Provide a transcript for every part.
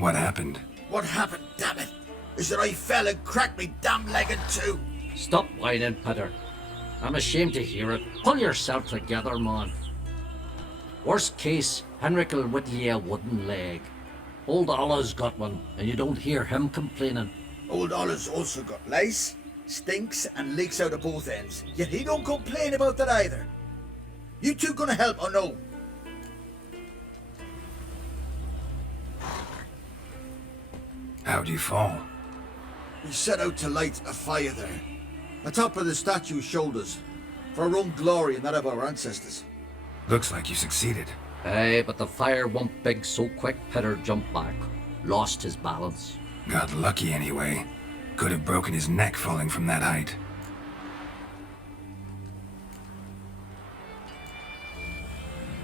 What happened? What happened, damn it, is that I fell and cracked me damn leg in two. Stop whining, Peter. I'm ashamed to hear it. Pull yourself together, man. Worst case, Henrik'll whittle you a wooden leg. Old Ollah's got one, and you don't hear him complaining. Old Ollah's also got lice, stinks, and leaks out of both ends. Yet he don't complain about that either. You two gonna help or no? How'd you fall? We set out to light a fire there, atop of the statue's shoulders, for our own glory and that of our ancestors. Looks like you succeeded. Aye, but the fire went big so quick Peter jumped back. Lost his balance. Got lucky anyway. Could have broken his neck falling from that height.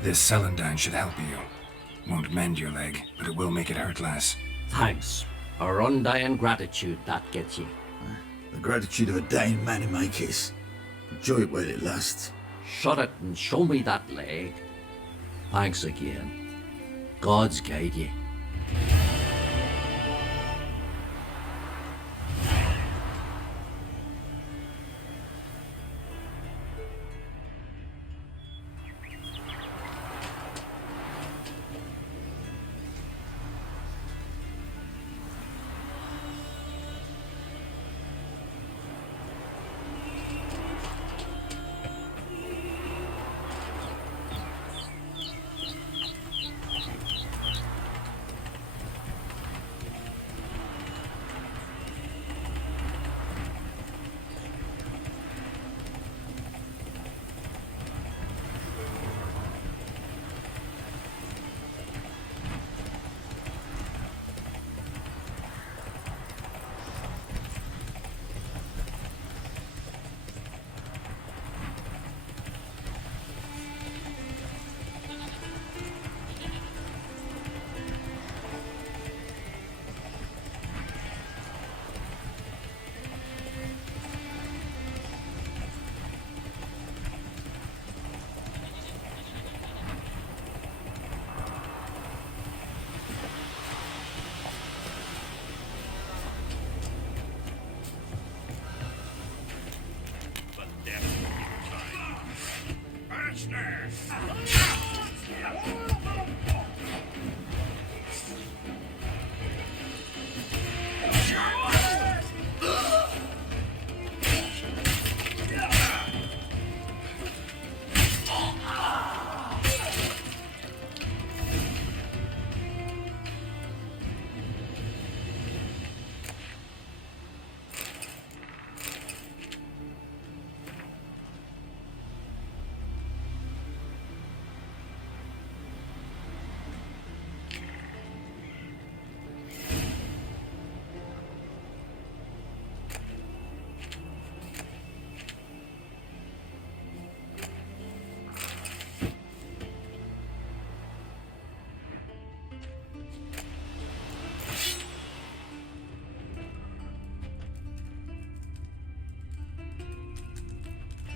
This celandine should help you. Won't mend your leg, but it will make it hurt less. Thanks. Our undying gratitude, that gets you. The gratitude of a dying man in my case. Enjoy it while it lasts. Shut it and show me that leg. Thanks again. God's guide you.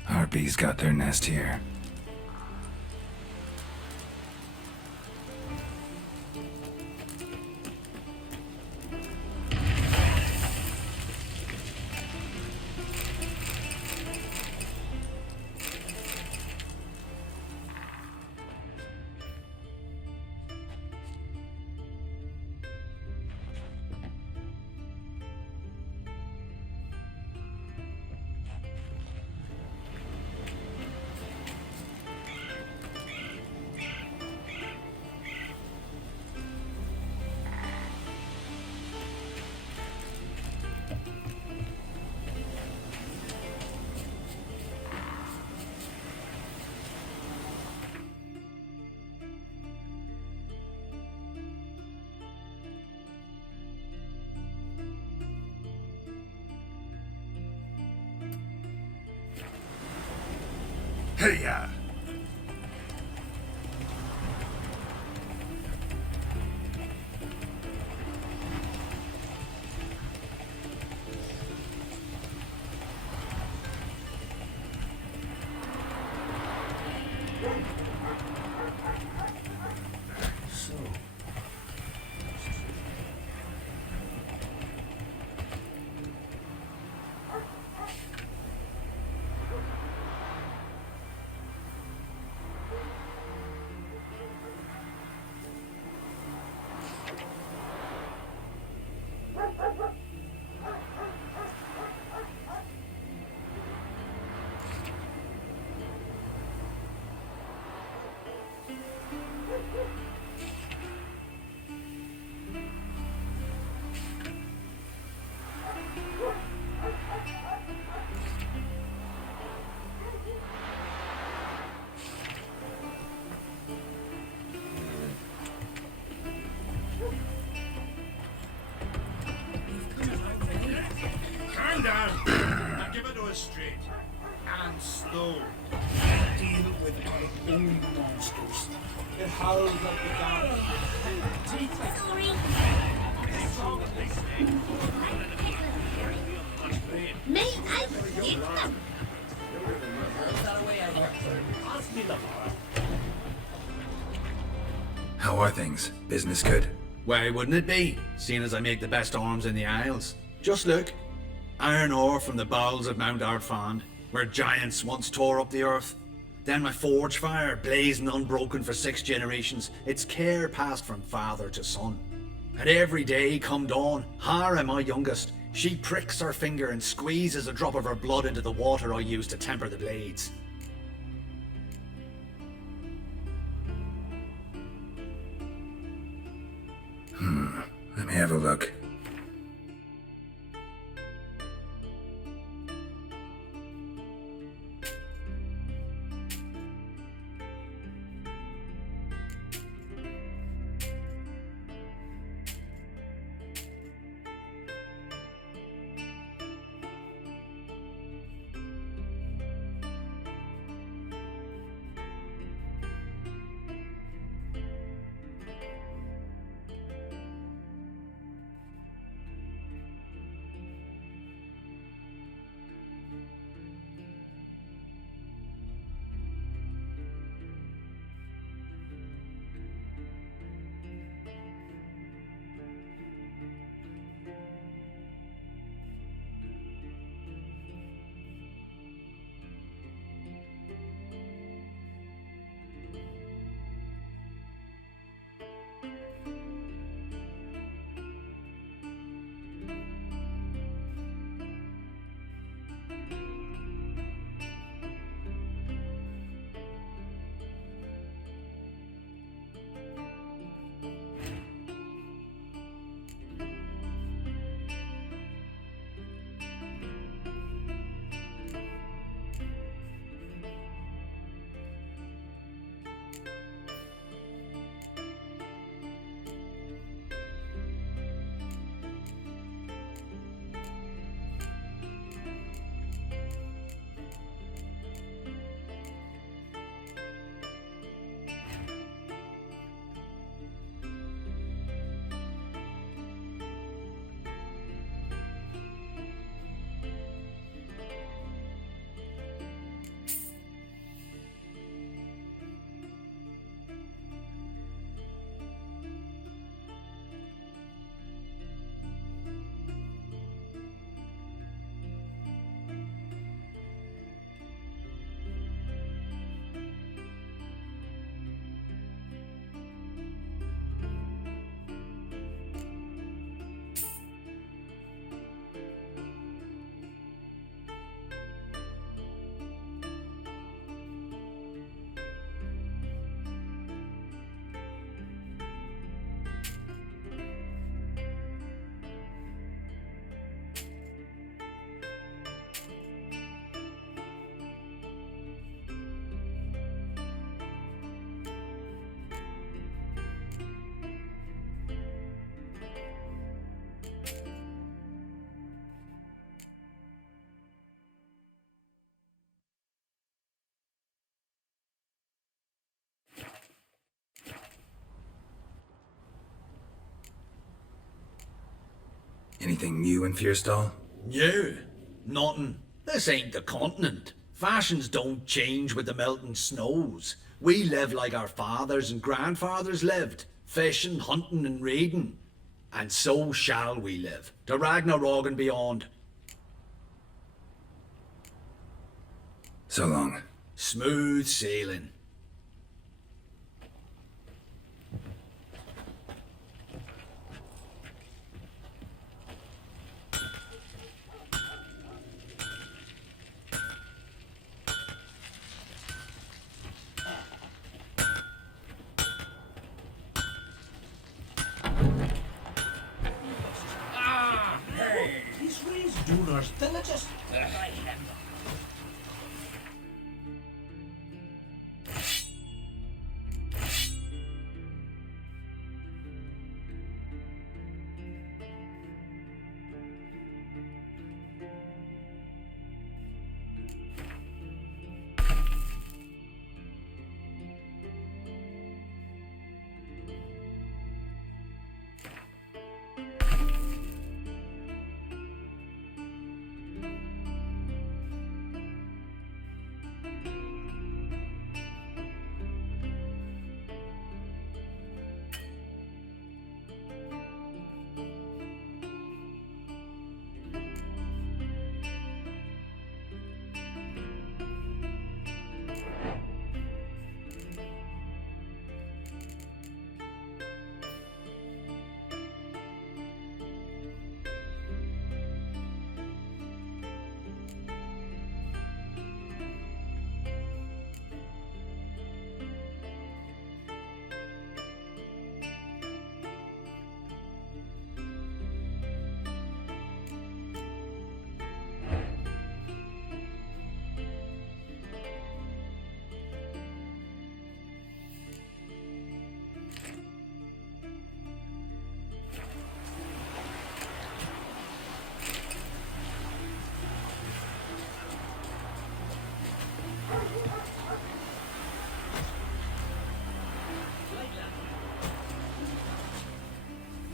Harpies got their nest here. Hey-ya! and slow. Deal with our own monsters. It howls like the damned. Sorry. Mate, I've hit them. How are things? Business good? Why wouldn't it be, seeing as I make the best arms in the Isles? Just look. Iron ore from the bowels of Mount Ardfand, where giants once tore up the earth. Then my forge fire, blazing unbroken for 6 generations, its care passed from father to son. And every day come dawn, Hara, my youngest, she pricks her finger and squeezes a drop of her blood into the water I use to temper the blades. Let me have a look. Anything new in Fierstall? New? Nothing. This ain't the continent. Fashions don't change with the melting snows. We live like our fathers and grandfathers lived, fishing, hunting and raiding. And so shall we live, to Ragnarok and beyond. So long. Smooth sailing. These ways donors villages.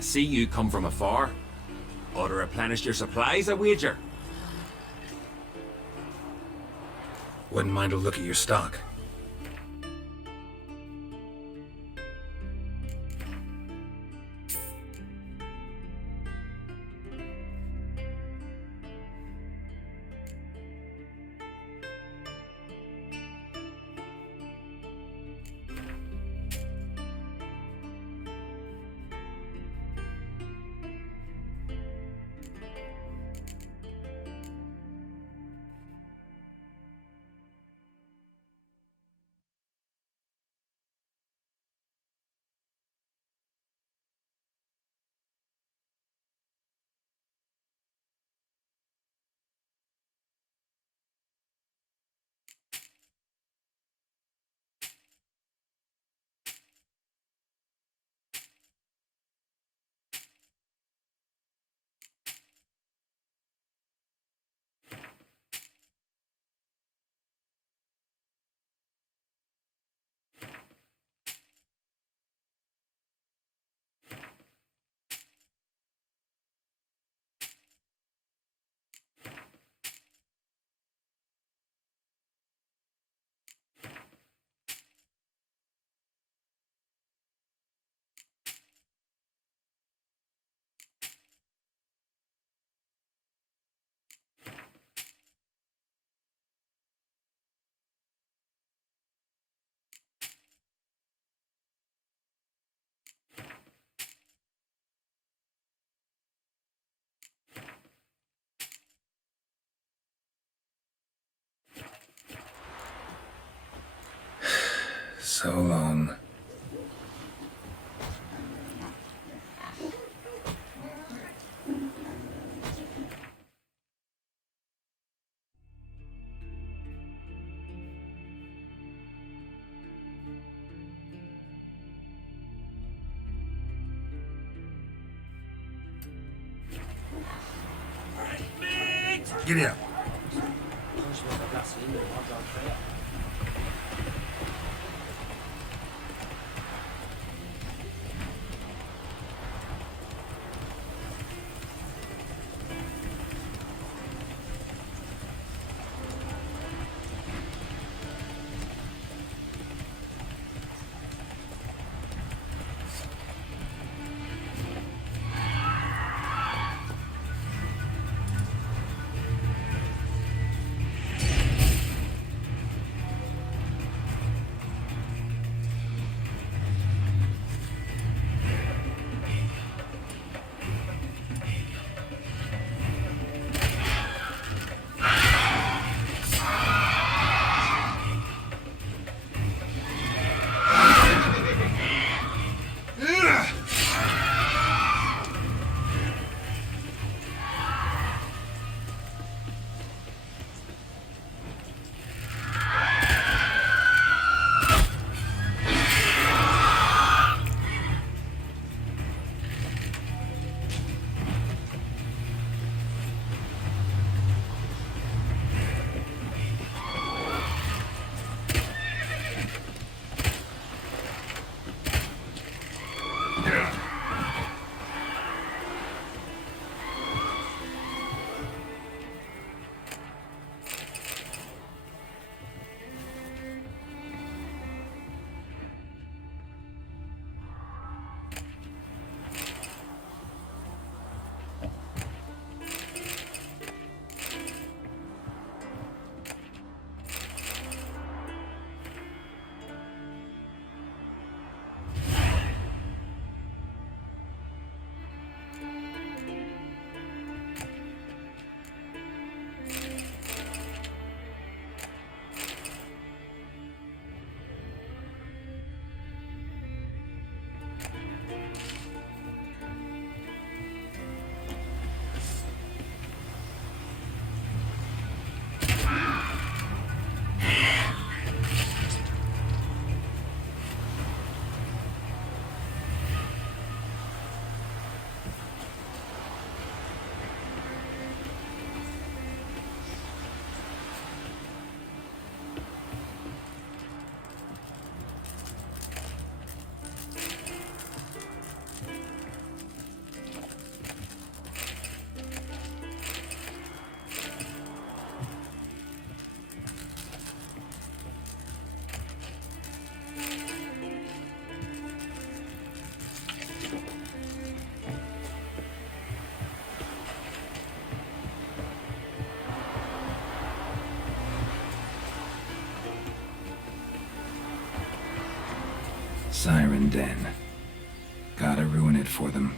see you come from afar. Ought to replenish your supplies, I wager. Wouldn't mind a look at your stock. So long. Giddy up. Siren Den. Gotta ruin it for them.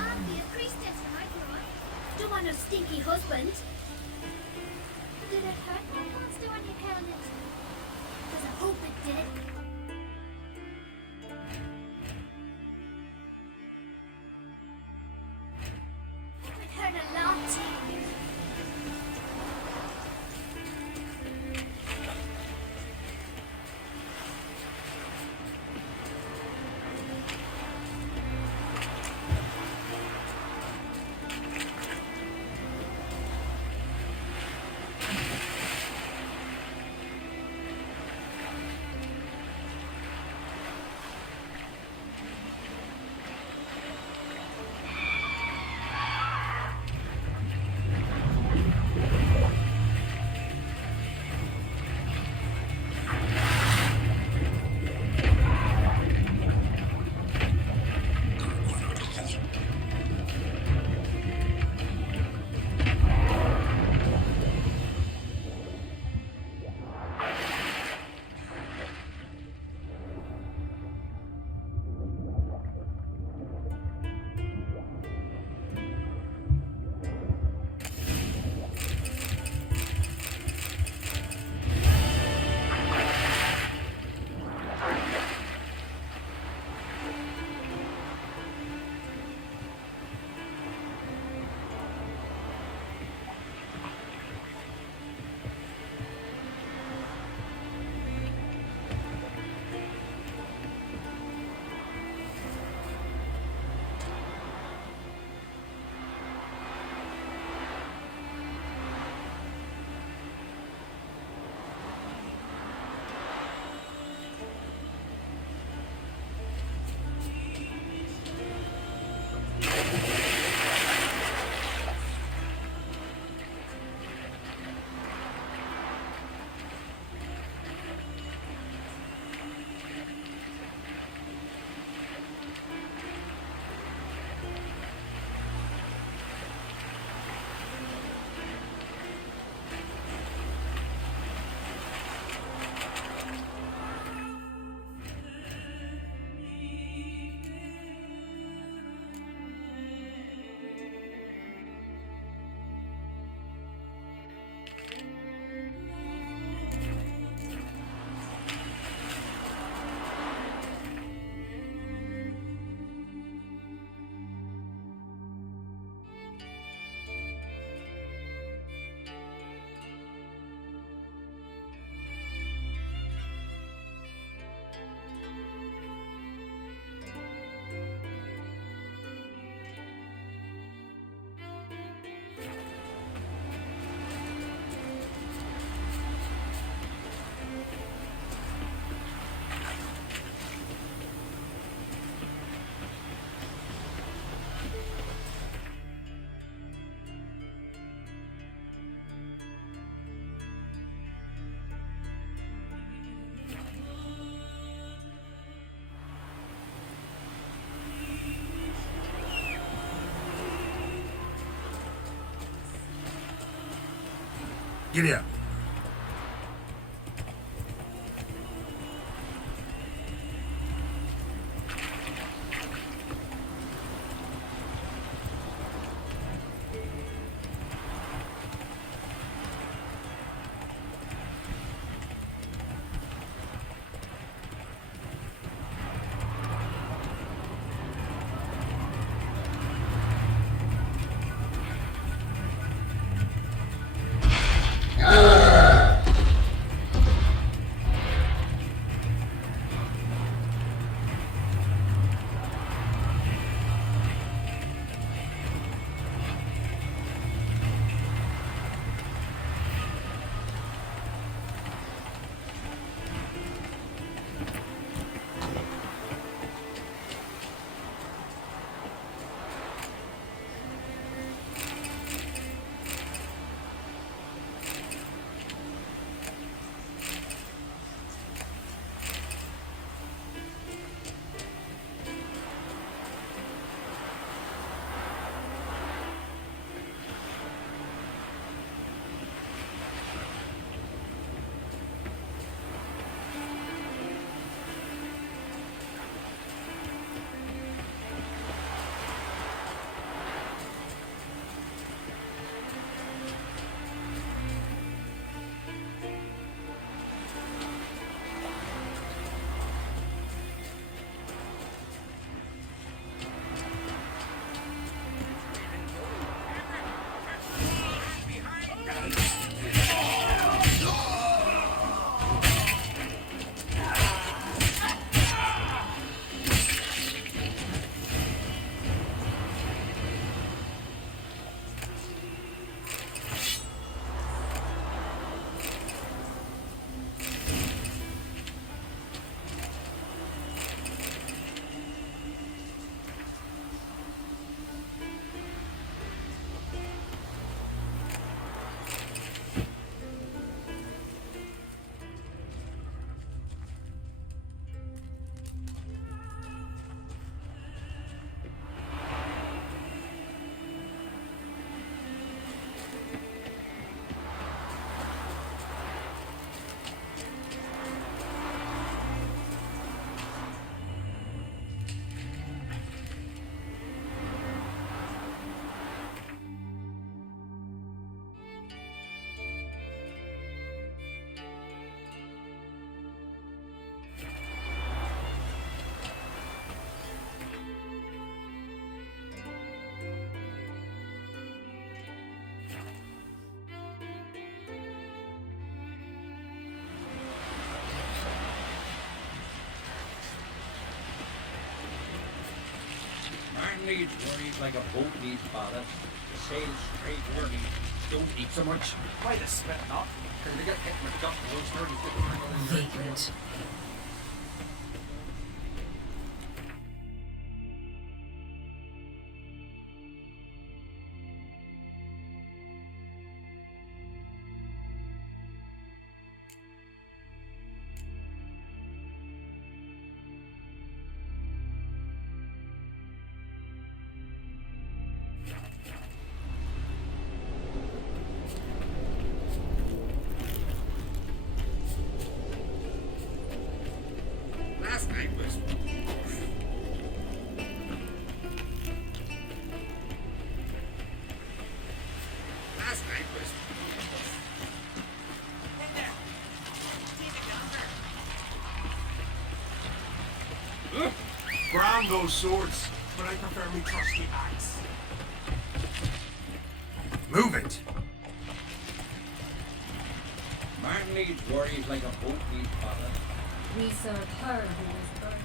I'll be a priestess when I grow up. Don't want no stinky husband. Did it hurt that monster when you killed it? 'Cause I hope it did. It hurt a lot. Giddy up. Man needs worries like a boat needs ballast. Sail straight where he don't eat so much. Why the spit not? Cause they get hit with duck roaster and stick Vagrant. Last night was... Last night was... Ground those swords, but I prefer me trusty axe. Move it! Man needs worries like a boat needs ballast. We serve her who is burdened.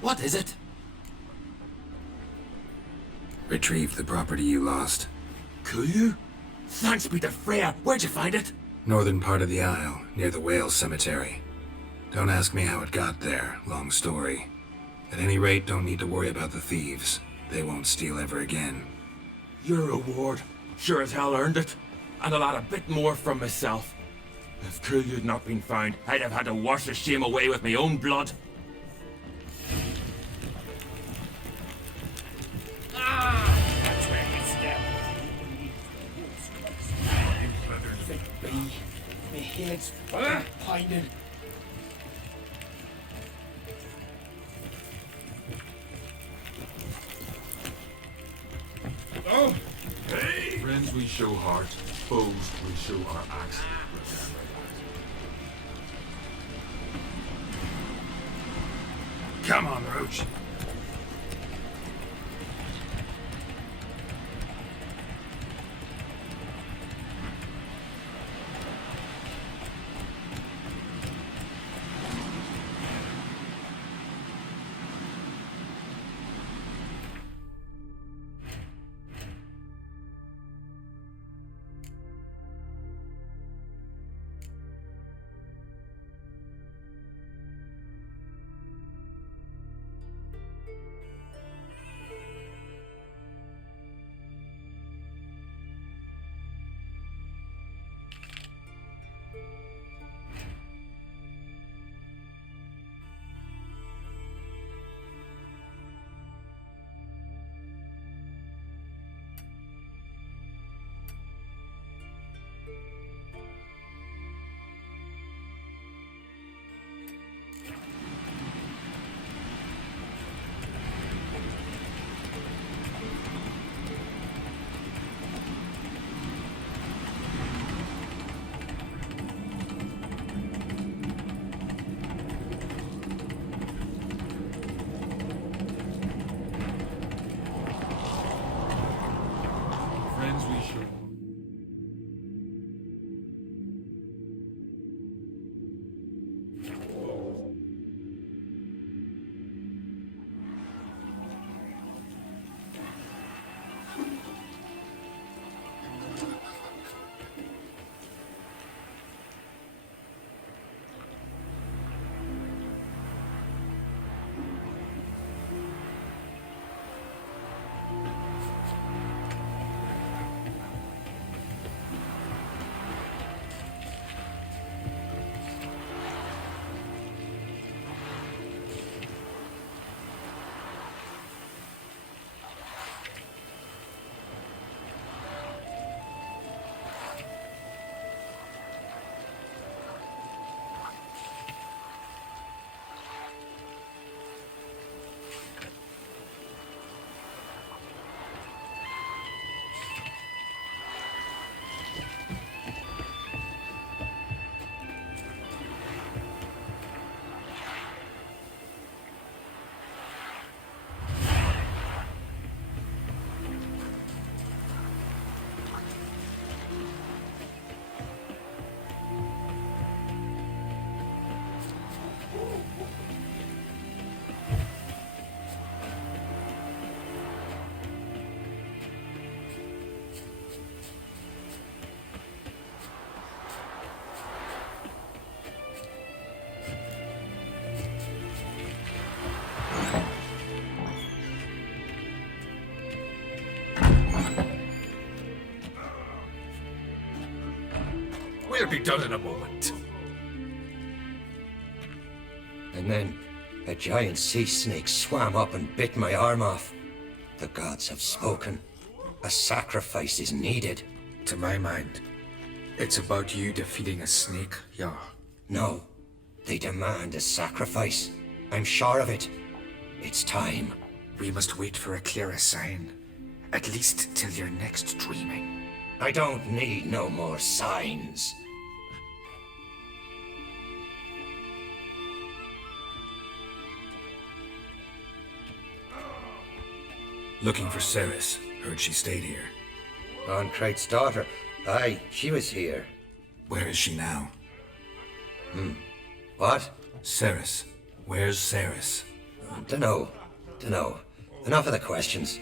What is it? Retrieve the property you lost. Could you? Thanks be to Freya. Where'd you find it? Northern part of the Isle, near the whale cemetery. Don't ask me how it got there, long story. At any rate, don't need to worry about the thieves. They won't steal ever again. Your reward sure as hell earned it. And a lot a bit more from myself. If Kuyu'd not been found, I'd have had to wash the shame away with my own blood. That's where he stepped. If it be, my head's fucking pounded. Oh! Hey! Friends we show heart, foes we show our axe. Come on, Roach. Friends we show. It'll be done in a moment. And then a giant sea snake swam up and bit my arm off. The gods have spoken. A sacrifice is needed. To my mind, it's about you defeating a snake, Jarl. No, they demand a sacrifice. I'm sure of it. It's time. We must wait for a clearer sign. At least till your next dreaming. I don't need no more signs. Looking for Ceres. Heard she stayed here. Onkrate's daughter. Aye, she was here. Where is she now? What? Ceres. Where's Ceres? Dunno. Enough of the questions.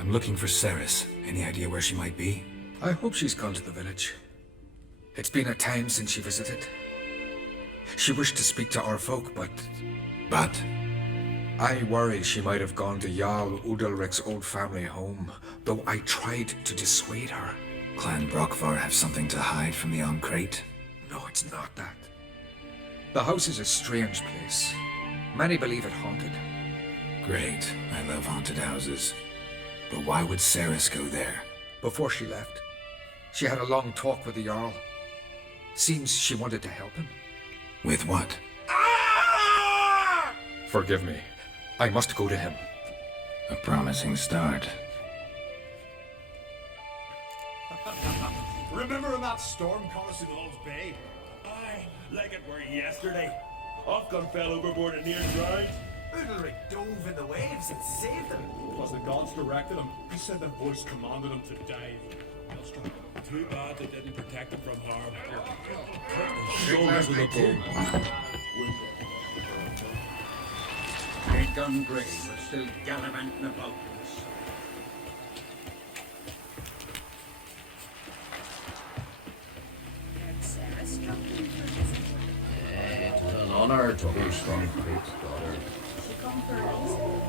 I'm looking for Ceres. Any idea where she might be? I hope she's gone to the village. It's been a time since she visited. She wished to speak to our folk, but But? I worry she might have gone to Jarl Udalric's old family home, though I tried to dissuade her. Clan Brockvar have something to hide from the Oncrate? No, it's not that. The house is a strange place. Many believe it haunted. Great. I love haunted houses. But why would Ceres go there? Before she left, she had a long talk with the Jarl. Seems she wanted to help him. With what? Forgive me. I must go to him. A promising start. Remember when that storm caught us in All's Bay? Aye, like it were yesterday. Ofcom fell overboard and near drowned. Udalric dove in the waves and saved them. It was the gods directed him. He said the voice commanded him to dive. Too bad they didn't protect him from harm. Shoulders of the bow. Ain't gone grey, but still gallivanting about us. It was an honor to host Oncrate's daughter. She come for a reason.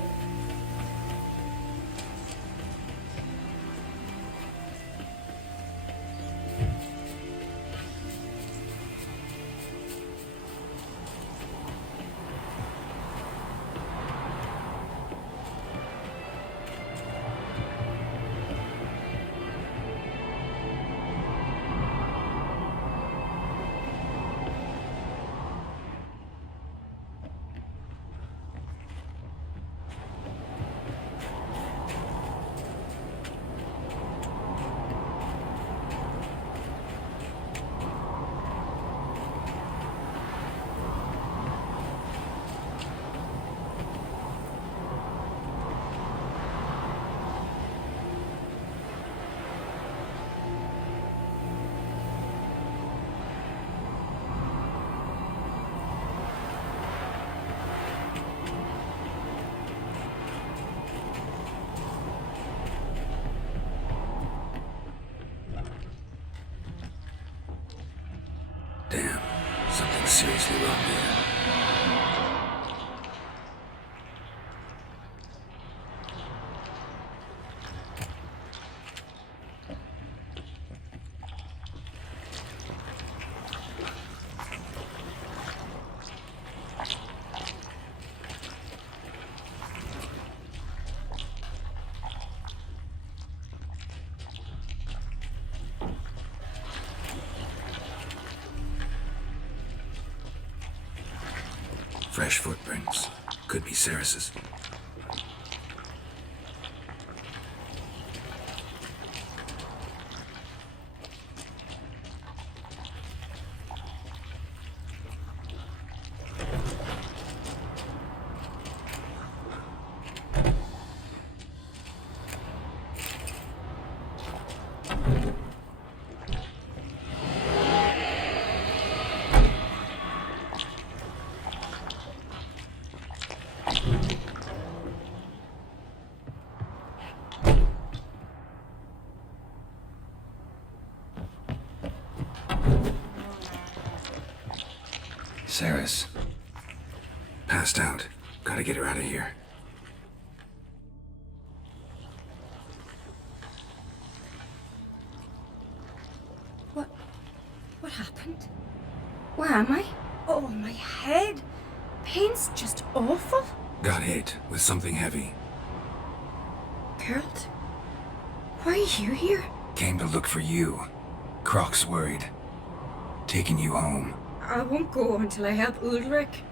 Damn. Something seriously wrong here. Fresh footprints. Could be Ceres's. Ceres. Passed out. Gotta get her out of here. happened? Where am I? Oh, my head. Pain's just awful. Got hit with something heavy. Geralt, why are you here? Came to look for you. Croc's worried. Taking you home. I won't go until I help Ulrich.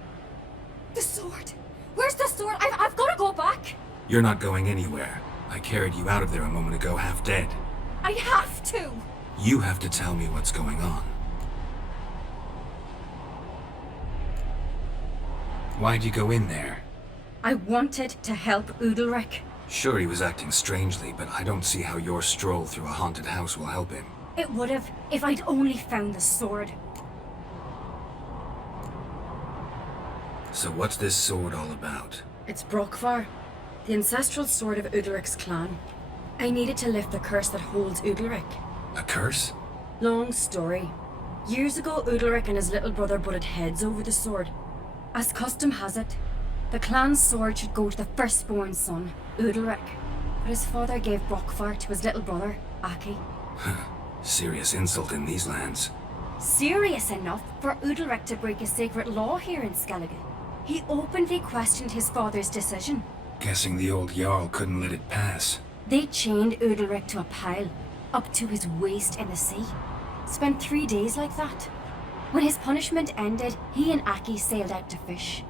The sword! Where's the sword? I've got to go back! You're not going anywhere. I carried you out of there a moment ago half dead. I have to! You have to tell me what's going on. Why'd you go in there? I wanted to help Ulrich. Sure, he was acting strangely, but I don't see how your stroll through a haunted house will help him. It would have if I'd only found the sword. So what's this sword all about? It's Brokvar, the ancestral sword of Ulrich's clan. I needed to lift the curse that holds Ulrich. A curse? Long story. Years ago, Ulrich and his little brother butted heads over the sword. As custom has it, the clan's sword should go to the firstborn son, Ulrich. But his father gave Brokvar to his little brother, Aki. Serious insult in these lands. Serious enough for Ulrich to break a sacred law here in Skellige. He openly questioned his father's decision. Guessing the old Jarl couldn't let it pass. They chained Ulrich to a pile, up to his waist in the sea. Spent 3 days like that. When his punishment ended, he and Aki sailed out to fish.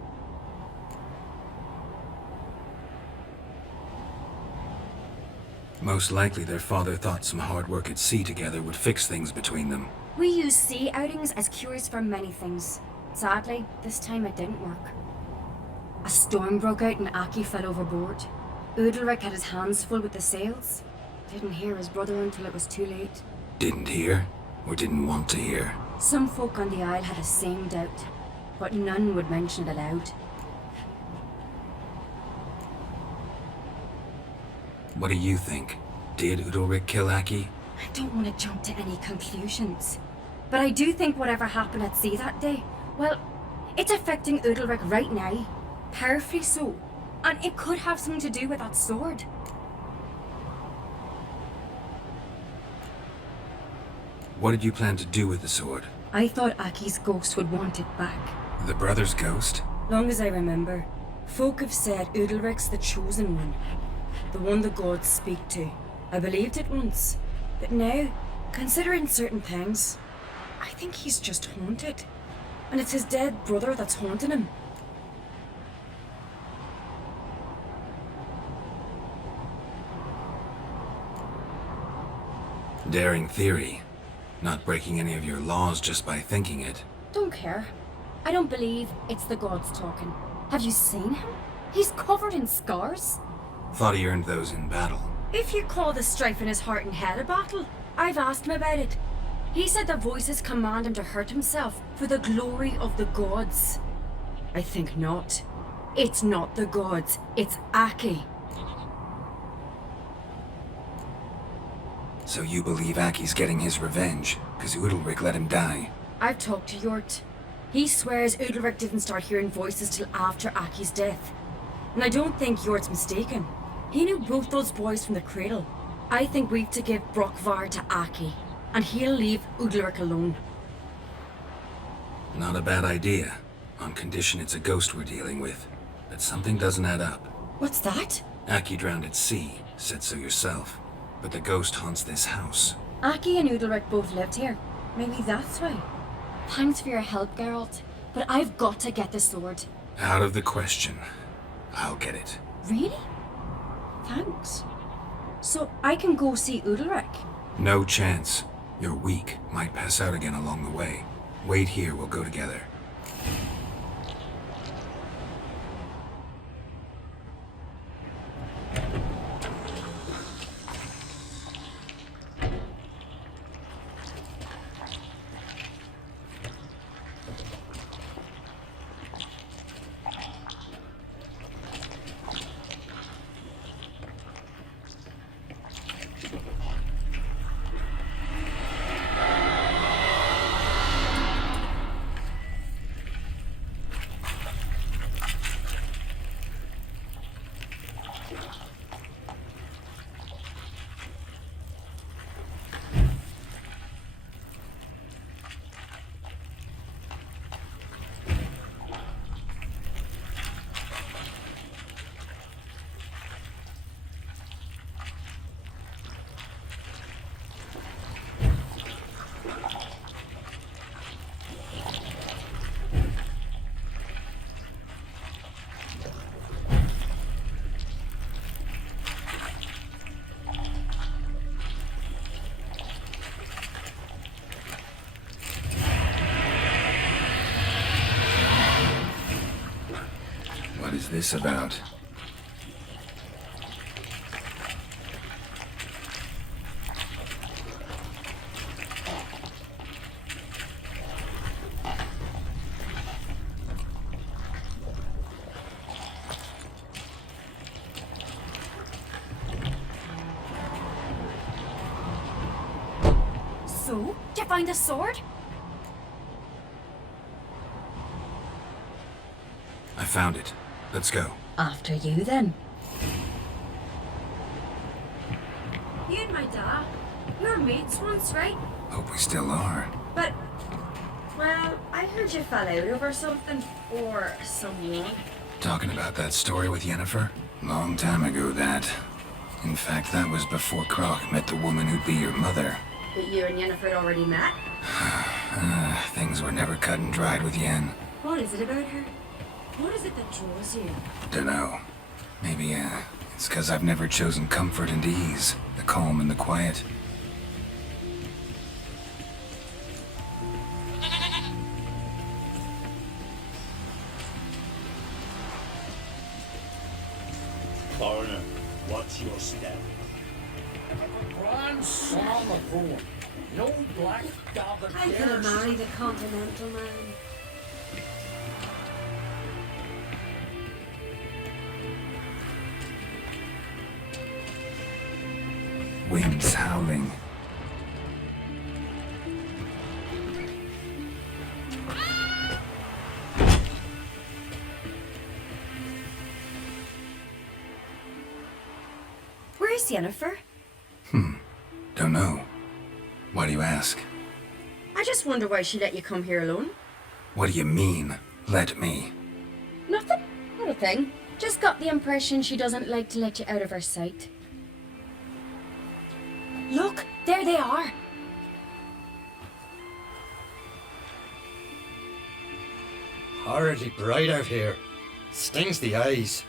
Most likely their father thought some hard work at sea together would fix things between them. We use sea outings as cures for many things. Sadly, this time it didn't work. A storm broke out and Aki fell overboard. Ulrich had his hands full with the sails. Didn't hear his brother until it was too late. Didn't hear? Or didn't want to hear? Some folk on the isle had the same doubt, but none would mention it aloud. What do you think? Did Ulrich kill Aki? I don't want to jump to any conclusions. But I do think whatever happened at sea that day, well, it's affecting Ulrich right now. Powerfully so. And it could have something to do with that sword. What did you plan to do with the sword? I thought Aki's ghost would want it back. The brother's ghost? Long as I remember, folk have said Ulrich's the chosen one. The one the gods speak to. I believed it once. But now, considering certain things, I think he's just haunted. And it's his dead brother that's haunting him. Daring theory. Not breaking any of your laws just by thinking it. Don't care. I don't believe it's the gods talking. Have you seen him? He's covered in scars. Thought he earned those in battle. If you call the strife in his heart and head a battle, I've asked him about it. He said the voices command him to hurt himself for the glory of the gods. I think not. It's not the gods, it's Aki. So you believe Aki's getting his revenge, because Ulrich let him die? I've talked to Jort. He swears Ulrich didn't start hearing voices till after Aki's death. And I don't think Jort's mistaken. He knew both those boys from the cradle. I think we've to give Brokvar to Aki, and he'll leave Ulrich alone. Not a bad idea, on condition it's a ghost we're dealing with. But something doesn't add up. What's that? Aki drowned at sea, said so yourself. But the ghost haunts this house. Aki and Ulrich both lived here. Maybe that's why. Thanks for your help, Geralt. But I've got to get the sword. Out of the question. I'll get it. Really? Thanks. So I can go see Ulrich? No chance. You're weak. Might pass out again along the way. Wait here, we'll go together. is this about? So, did you find the sword? I found it. Let's go. After you, then. You and my dad, you were mates once, right? Hope we still are. But, well, I heard you fell out over something. Or someone. Talking about that story with Yennefer? Long time ago, that. In fact, that was before Croc met the woman who'd be your mother. But you and Yennefer had already met? Things were never cut and dried with Yen. What is it about her? What is it that draws you? Dunno. Maybe, it's 'cause I've never chosen comfort and ease. The calm and the quiet. Foreigner, what's your step? Grand son on the throne. No black dog that I could have married a continental man. Winds howling. Where's Yennefer? Don't know. Why do you ask? I just wonder why she let you come here alone. What do you mean, let me? Nothing. Not a thing. Just got the impression she doesn't like to let you out of her sight. Look, there they are. Horridly bright out here. Stings the eyes.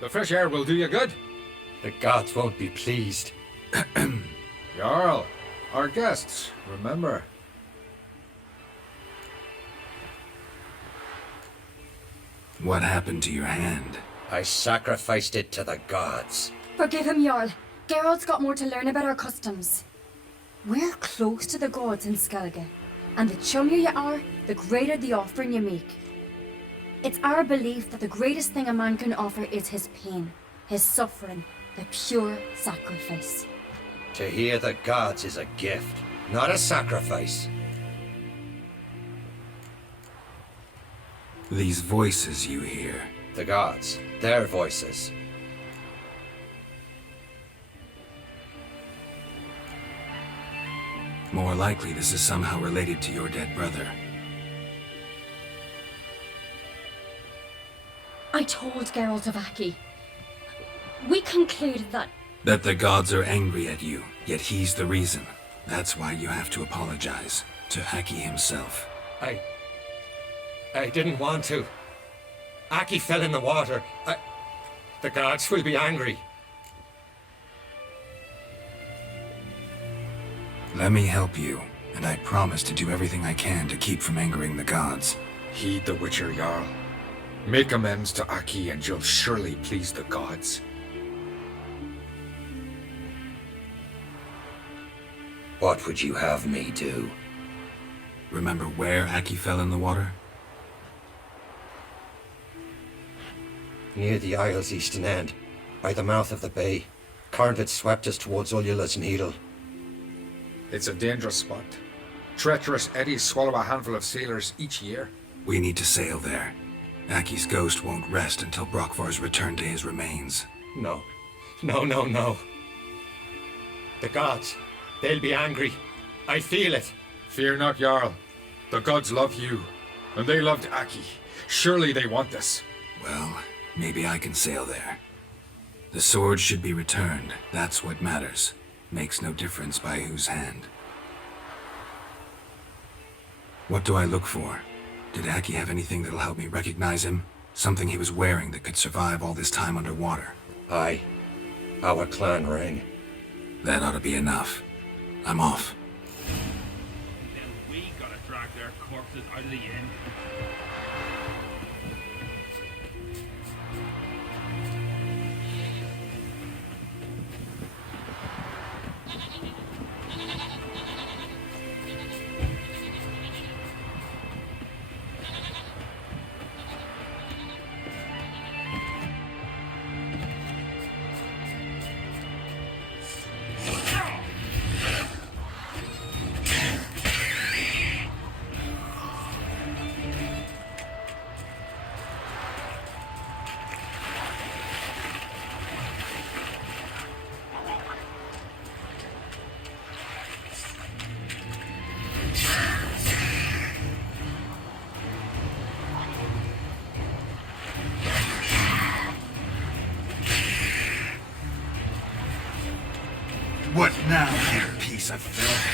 The fresh air will do you good. The gods won't be pleased. Jarl, our guests, remember. What happened to your hand? I sacrificed it to the gods. Forgive him, Jarl. Geralt's got more to learn about our customs. We're close to the gods in Skellige, and the chummier you are, the greater the offering you make. It's our belief that the greatest thing a man can offer is his pain, his suffering, the pure sacrifice. To hear the gods is a gift, not a sacrifice. These voices you hear. The gods, their voices. More likely this is somehow related to your dead brother. I told Geralt of Aki. We concluded that... That the gods are angry at you, yet he's the reason. That's why you have to apologize. To Aki himself. I didn't want to. Aki fell in the water. The gods will be angry. Let me help you, and I promise to do everything I can to keep from angering the gods. Heed the Witcher, Jarl. Make amends to Aki and you'll surely please the gods. What would you have me do? Remember where Aki fell in the water? Near the Isle's eastern end, by the mouth of the bay. Current had swept us towards Ullula's Needle. It's a dangerous spot. Treacherous eddies swallow a handful of sailors each year. We need to sail there. Aki's ghost won't rest until Brokvar's returned to his remains. No. The gods, they'll be angry. I feel it. Fear not, Jarl. The gods love you, and they loved Aki. Surely they want this. Well, maybe I can sail there. The sword should be returned. That's what matters. Makes no difference by whose hand. What do I look for? Did Aki have anything that'll help me recognize him? Something he was wearing that could survive all this time underwater? Aye. Our clan ring. That ought to be enough. I'm off. Then we gotta drag their corpses out of the inn. piece of filth.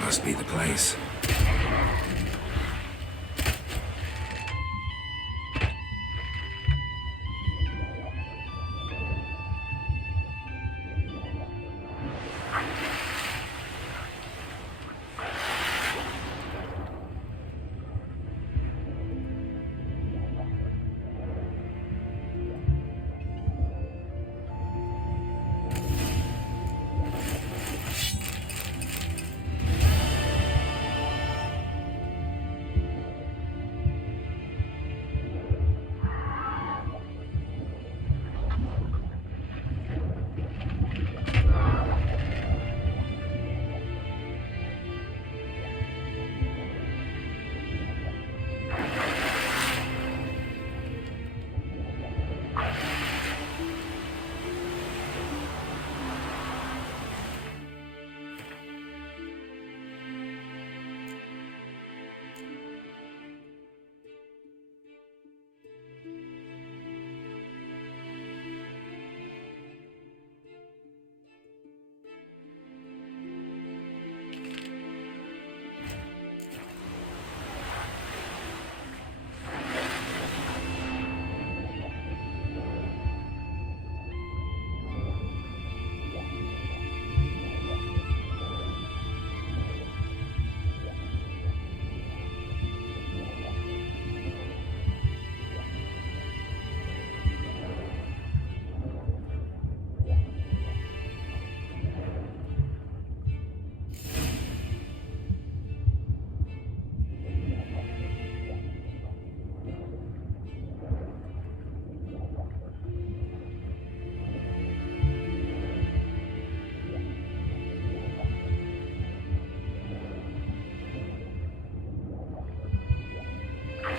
Must be the place.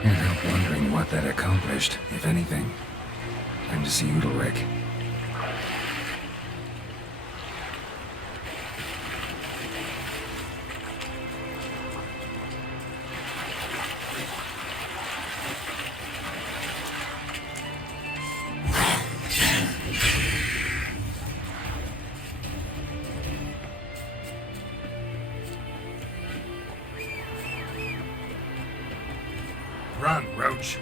Can't help wondering what that accomplished, if anything. Time to see Udalric. Run, Roach.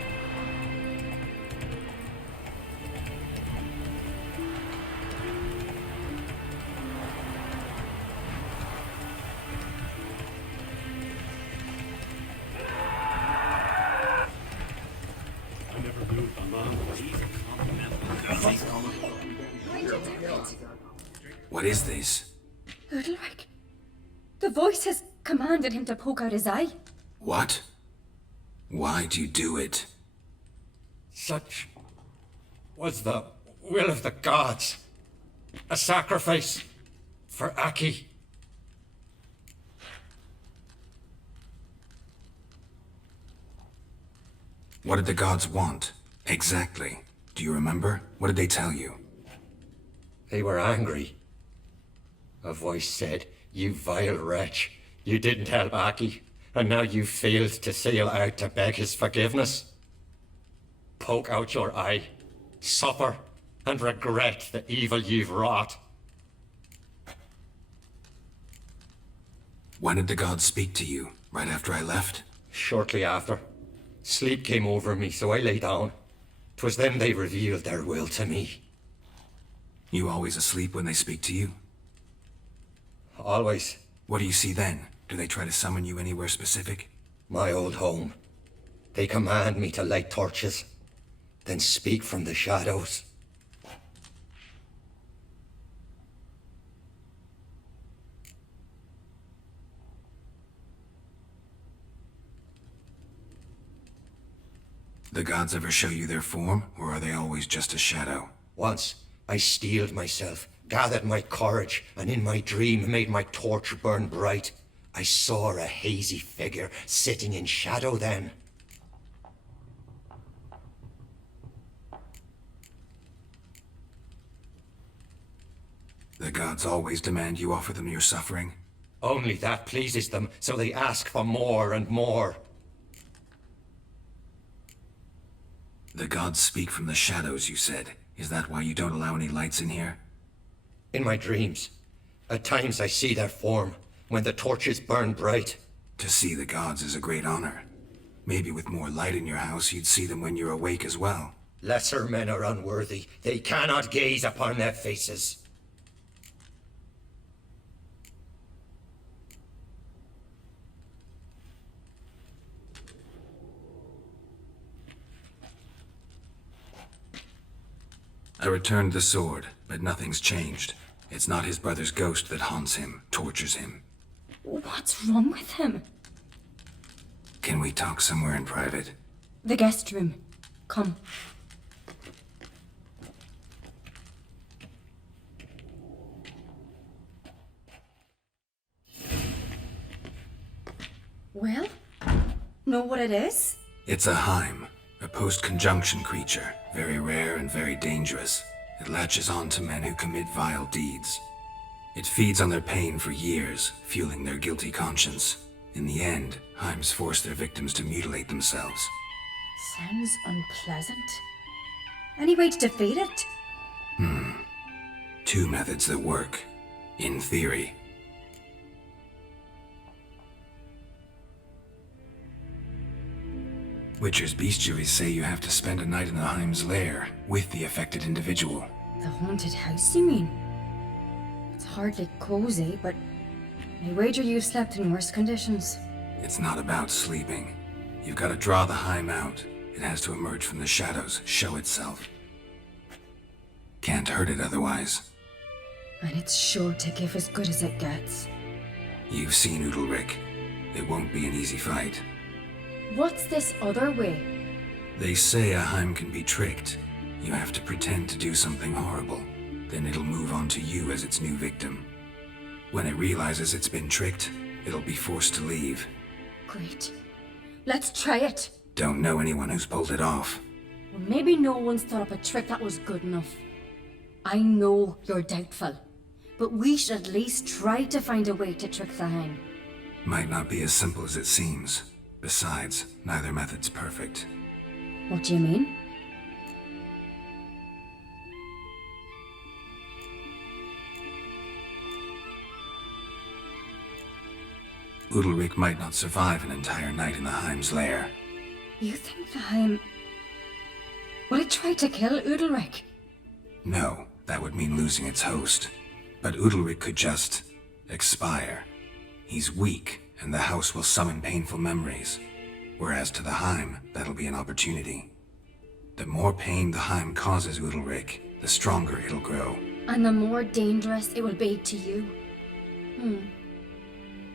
I never knew a man was Why'd you do it? What is this? Udalric. The voice has commanded him to poke out his eye. What? Why'd you do it? Such was the will of the gods. A sacrifice for Aki. What did the gods want? Exactly. Do you remember? What did they tell you? They were angry. A voice said, "You vile wretch. You didn't help Aki, and now you failed to sail out to beg his forgiveness. Poke out your eye, suffer, and regret the evil you've wrought." When did the gods speak to you? Right after I left? Shortly after. Sleep came over me, so I lay down. 'Twas then they revealed their will to me. You always asleep when they speak to you? Always. What do you see then? Do they try to summon you anywhere specific? My old home. They command me to light torches, then speak from the shadows. The gods ever show you their form, or are they always just a shadow? Once, I steeled myself, gathered my courage, and in my dream made my torch burn bright. I saw a hazy figure sitting in shadow then. The gods always demand you offer them your suffering? Only that pleases them, so they ask for more and more. The gods speak from the shadows, you said. Is that why you don't allow any lights in here? In my dreams. At times I see their form, when the torches burn bright. To see the gods is a great honor. Maybe with more light in your house, you'd see them when you're awake as well. Lesser men are unworthy. They cannot gaze upon their faces. I returned the sword, but nothing's changed. It's not his brother's ghost that haunts him, tortures him. What's wrong with him? Can we talk somewhere in private? The guest room. Come. Well, know what it is? It's a Heim, a post-conjunction creature, very rare and very dangerous. It latches on to men who commit vile deeds. It feeds on their pain for years, fueling their guilty conscience. In the end, Heims force their victims to mutilate themselves. Sounds unpleasant. Any way to defeat it? Two methods that work. In theory. Witcher's bestiaries say you have to spend a night in the Heim's lair with the affected individual. The haunted house, you mean? It's hardly cozy, but I wager you've slept in worse conditions. It's not about sleeping. You've got to draw the Heim out. It has to emerge from the shadows, show itself. Can't hurt it otherwise. And it's sure to give as good as it gets. You've seen Udalric. It won't be an easy fight. What's this other way? They say a Heim can be tricked. You have to pretend to do something horrible. Then it'll move on to you as its new victim. When it realizes it's been tricked, it'll be forced to leave. Great. Let's try it. Don't know anyone who's pulled it off. Well, maybe no one's thought up a trick that was good enough. I know you're doubtful, but we should at least try to find a way to trick the Heim. Might not be as simple as it seems. Besides, neither method's perfect. What do you mean? Udalric might not survive an entire night in the Heim's lair. You think the Heim... Will it try to kill Udalric? No, that would mean losing its host. But Udalric could just... expire. He's weak, and the house will summon painful memories. Whereas to the Heim, that'll be an opportunity. The more pain the Heim causes Udalric, the stronger it'll grow. And the more dangerous it will be to you.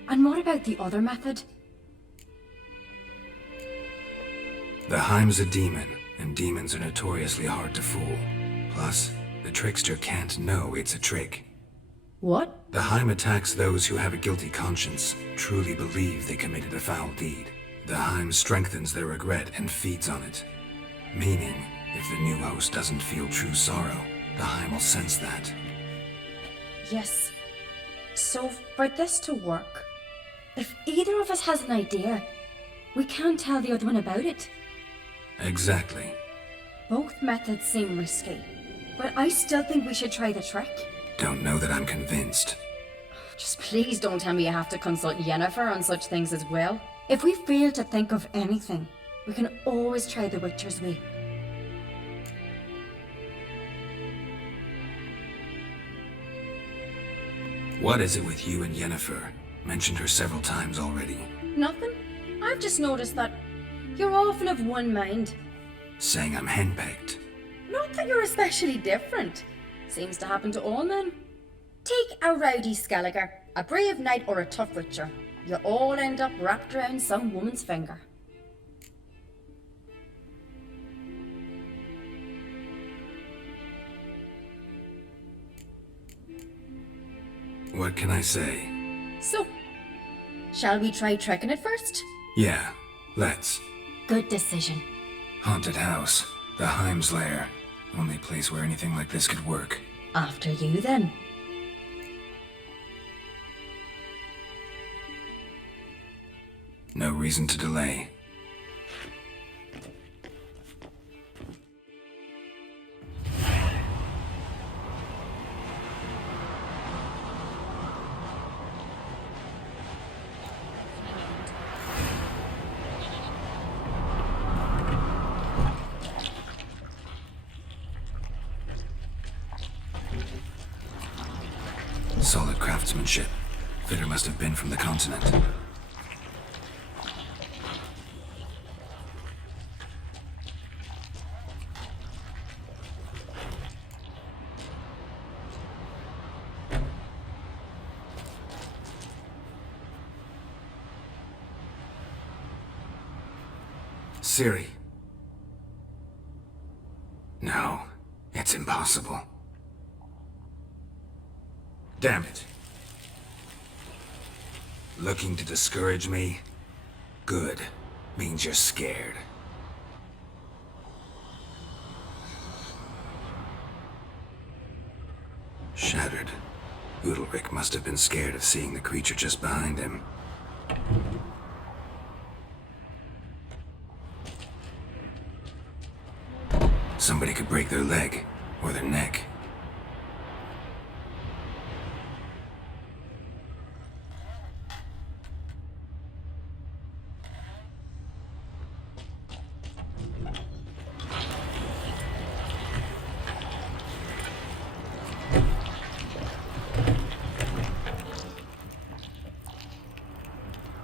And what about the other method? The Heim's a demon, and demons are notoriously hard to fool. Plus, the trickster can't know it's a trick. What? The Heim attacks those who have a guilty conscience, truly believe they committed a foul deed. The Heim strengthens their regret and feeds on it. Meaning, if the new host doesn't feel true sorrow, the Heim will sense that. Yes. So, for this to work, if either of us has an idea, we can't tell the other one about it. Exactly. Both methods seem risky, but I still think we should try the trick. Don't know that I'm convinced. Just please don't tell me you have to consult Yennefer on such things as well. If we fail to think of anything, we can always try the Witcher's way. What is it with you and Yennefer? Mentioned her several times already. Nothing. I've just noticed that you're often of one mind. Saying I'm henpecked. Not that you're especially different. Seems to happen to all men. Take a rowdy Skelliger, a brave knight or a tough witcher. You all end up wrapped around some woman's finger. What can I say? So, shall we try trekking it first? Yeah, let's. Good decision. Haunted house. The Heim's lair. Only place where anything like this could work. After you, then. No reason to delay. Solid craftsmanship. Fitter must have been from the continent. Ciri. No, it's impossible. Damn it. Looking to discourage me? Good. Means you're scared. Shattered. Udalric must have been scared of seeing the creature just behind him. Somebody could break their leg, or their neck.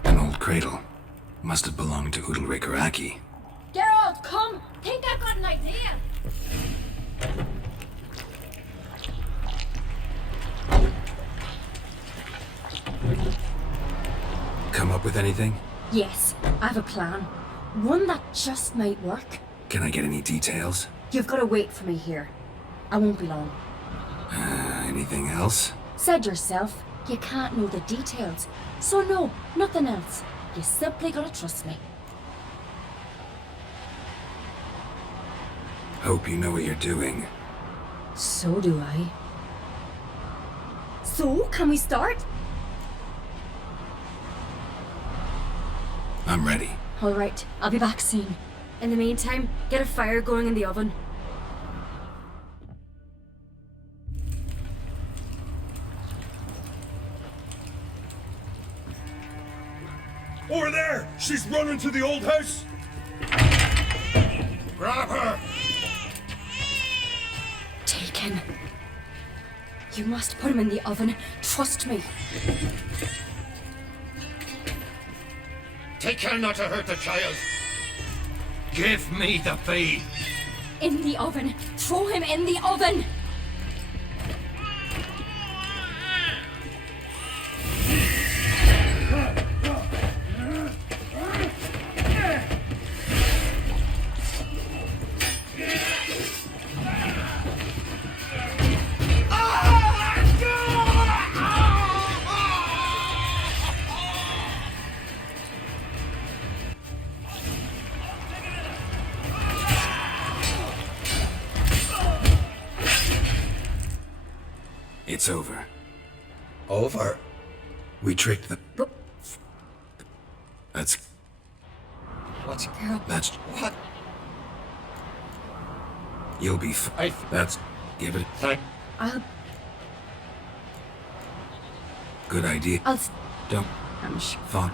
An old cradle. Must have belonged to Udalric or Aki. Geralt, come! Think I've got an idea! Come up with anything? Yes, I have a plan. One that just might work. Can I get any details? You've got to wait for me here. I won't be long. Anything else? Said yourself, you can't know the details. So no, nothing else. You simply gotta trust me. Hope you know what you're doing. So do I. So, can we start? I'm ready. Alright, I'll be back soon. In the meantime, get a fire going in the oven. Over there! She's running to the old house! Grab her! Taken. You must put him in the oven. Trust me. Take care not to hurt the child. Give me the babe. In the oven. Throw him in the oven. It's over. Over? We tricked the... That's... What's... That's... What? You'll be That's... Give it... I'll... Good idea. Don't... I'm sure. Thought...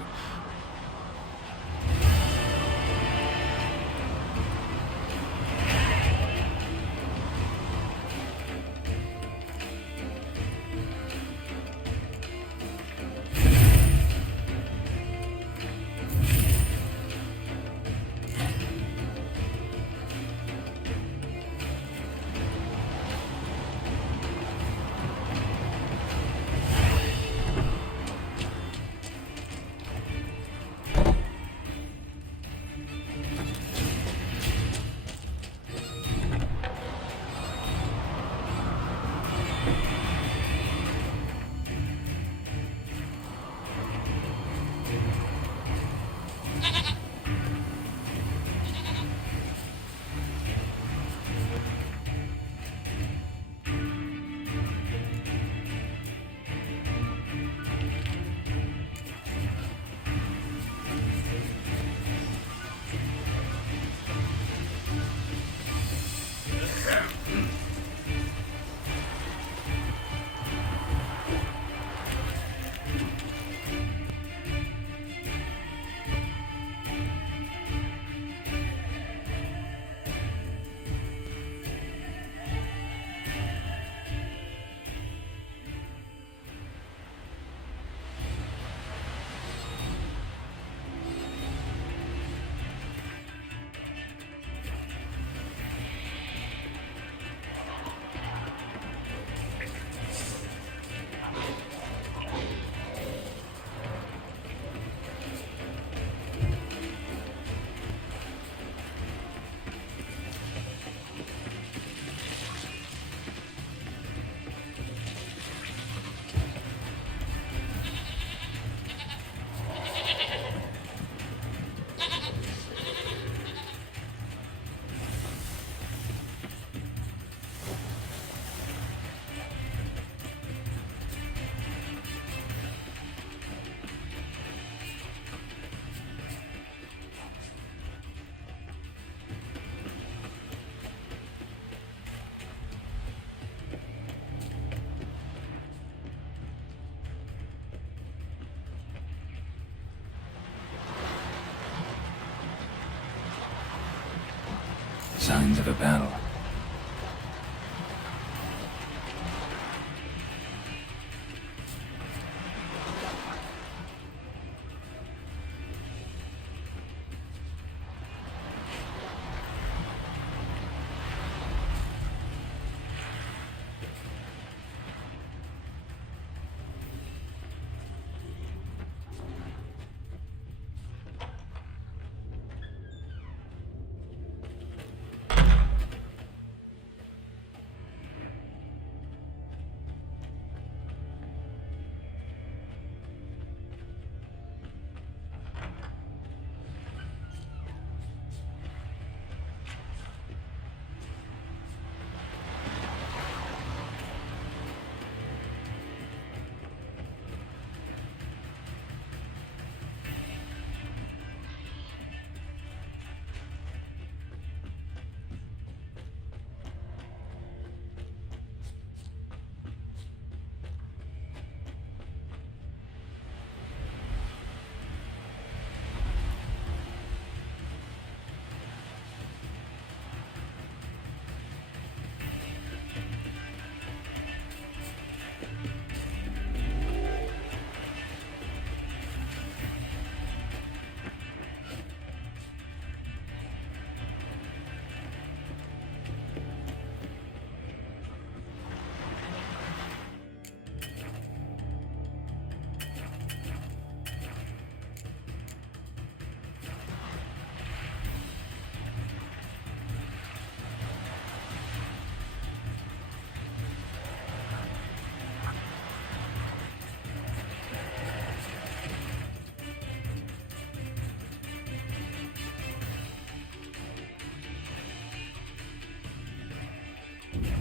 Signs of a battle.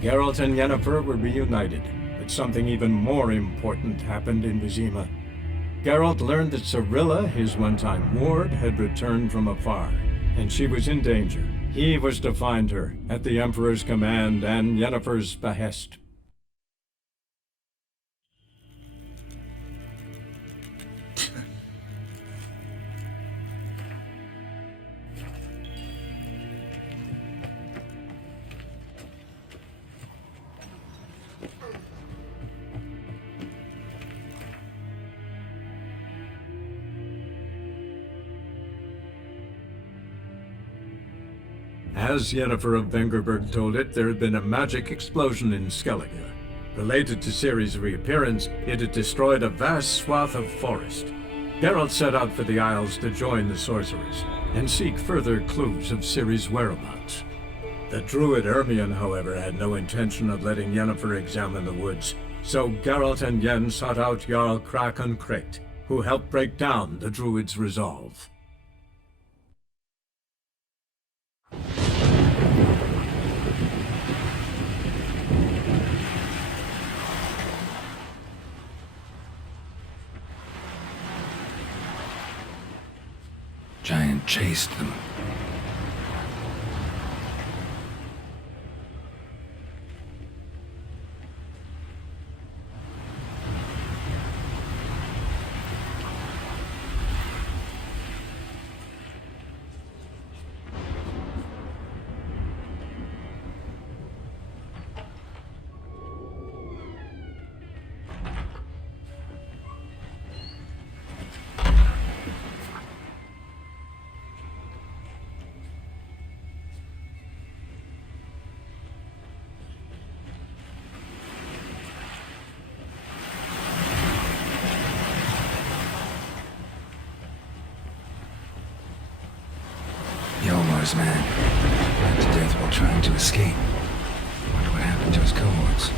Geralt and Yennefer were reunited, but something even more important happened in Vizima. Geralt learned that Cirilla, his one-time ward, had returned from afar, and she was in danger. He was to find her, at the Emperor's command and Yennefer's behest. As Yennefer of Vengerberg told it, there had been a magic explosion in Skellige. Related to Ciri's reappearance, it had destroyed a vast swath of forest. Geralt set out for the Isles to join the sorcerers, and seek further clues of Ciri's whereabouts. The druid Ermion, however, had no intention of letting Yennefer examine the woods, so Geralt and Yen sought out Jarl Kraken Kricht, who helped break down the druid's resolve. Giant chased them. Yolmar's man, bled to death while trying to escape. Wonder what happened to his cohorts.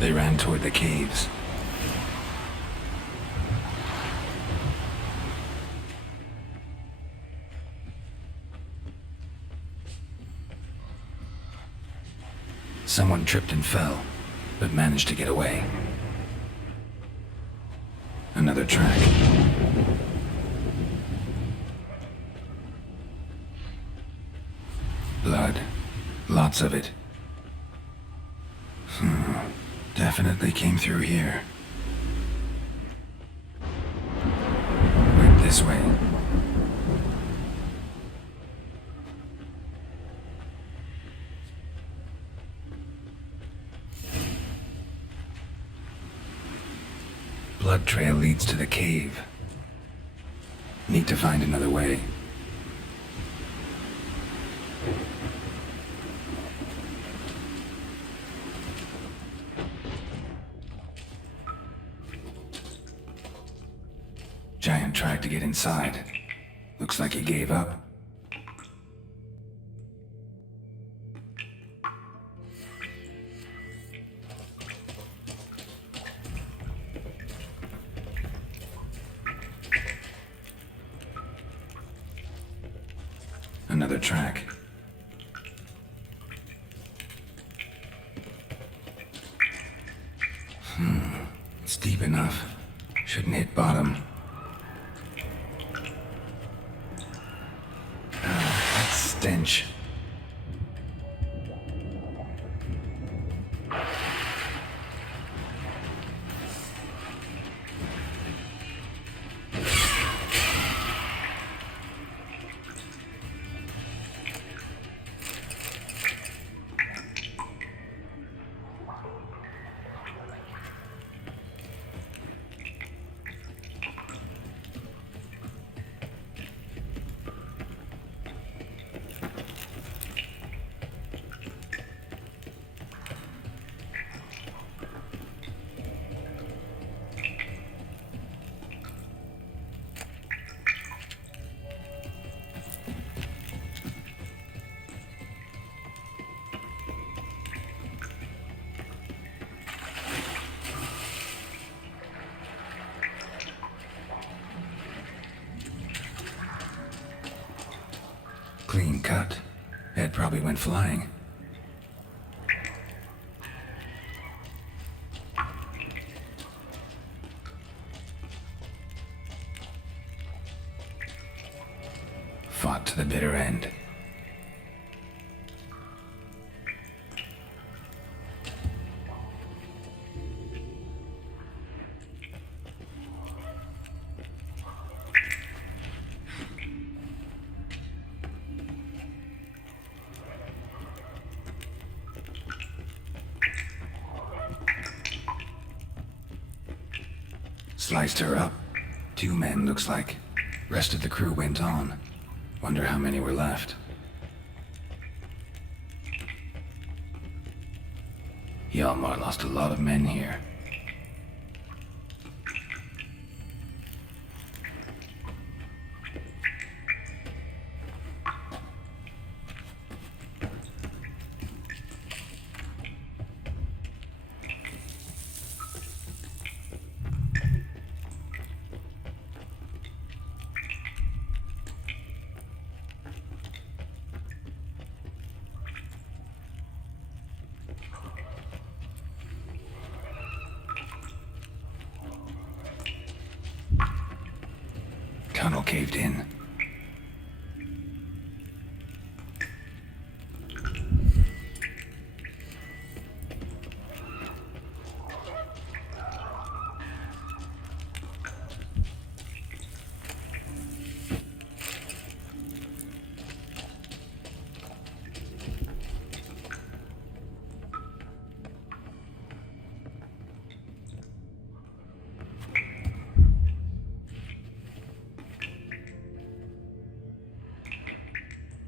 They ran toward the caves. Someone tripped and fell, but managed to get away. Another track. Blood. Lots of it. Definitely came through here. Went this way. Blood trail leads to the cave. Need to find another way. Giant tried to get inside. Looks like he gave up. Another track. It's deep enough. Shouldn't hit bottom. That stench. Clean cut. Head probably went flying. Fought to the bitter end. Sliced her up. 2 men, looks like. Rest of the crew went on. Wonder how many were left. Hjalmar lost a lot of men here. Tunnel caved in.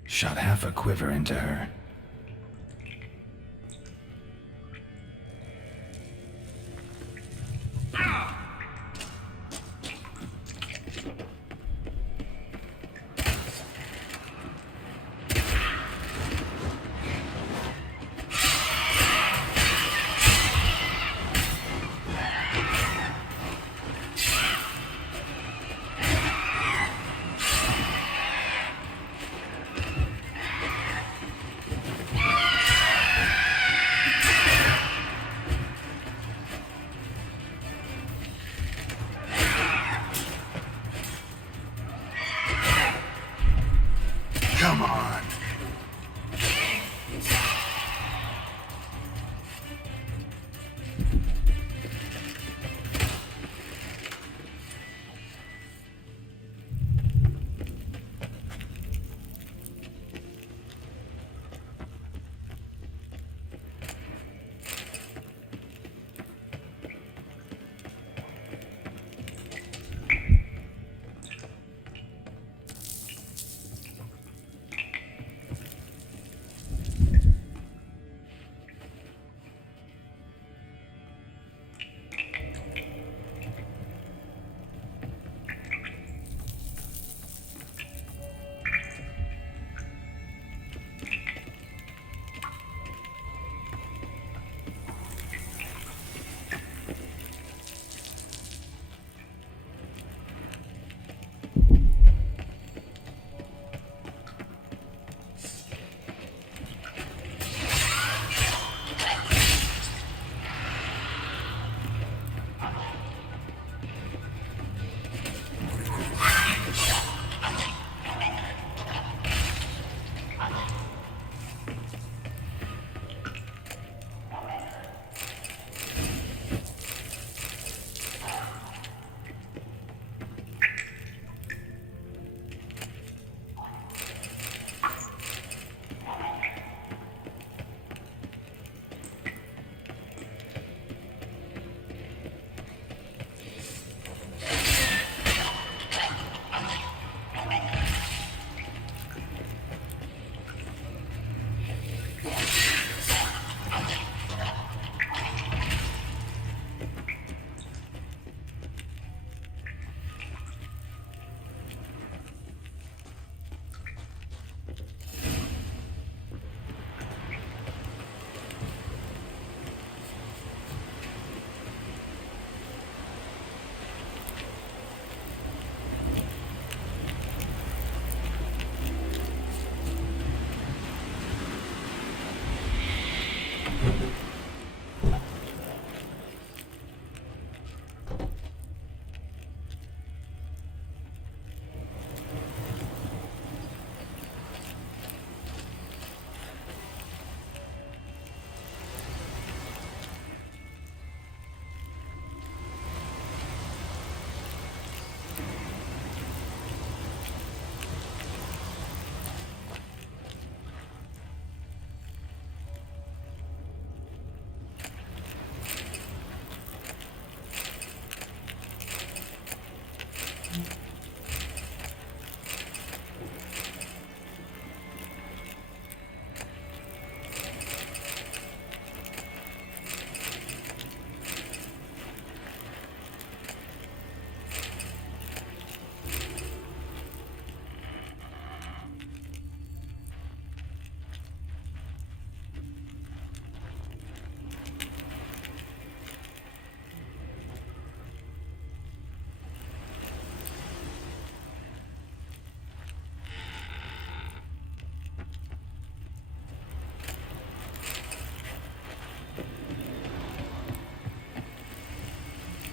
Shot half a quiver into her.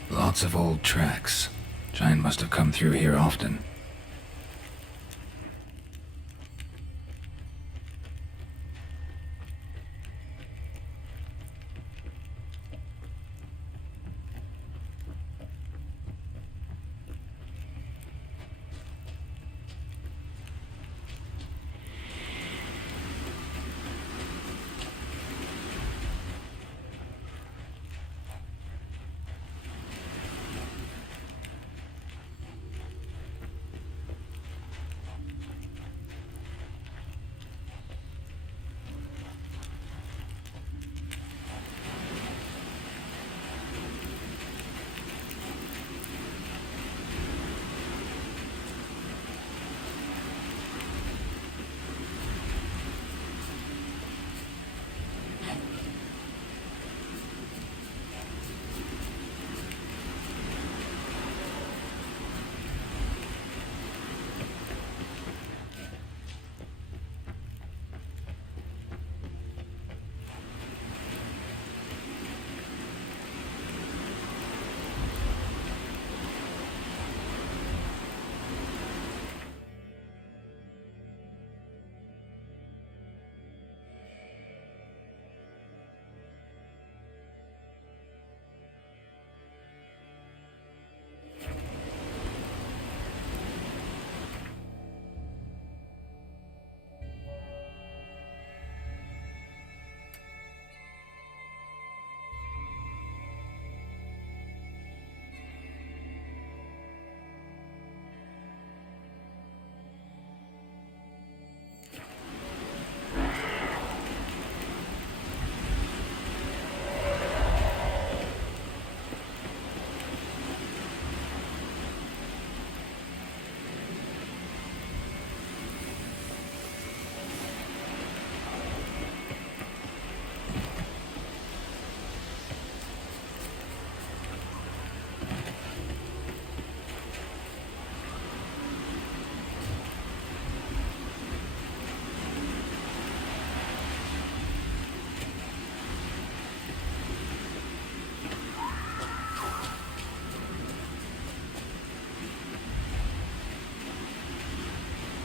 Lots of old tracks. Giant must have come through here often.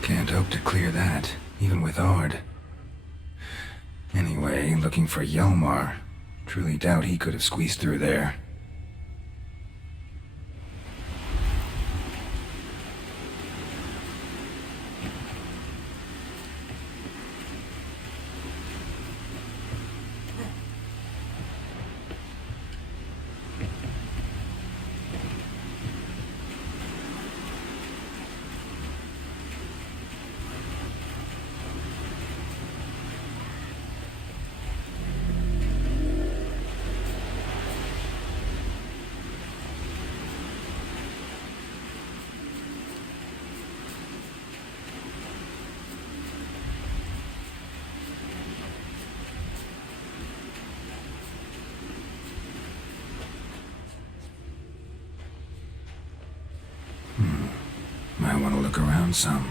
Can't hope to clear that, even with Ard. Anyway, looking for Yelmar. Truly doubt he could have squeezed through there. Might want to look around some.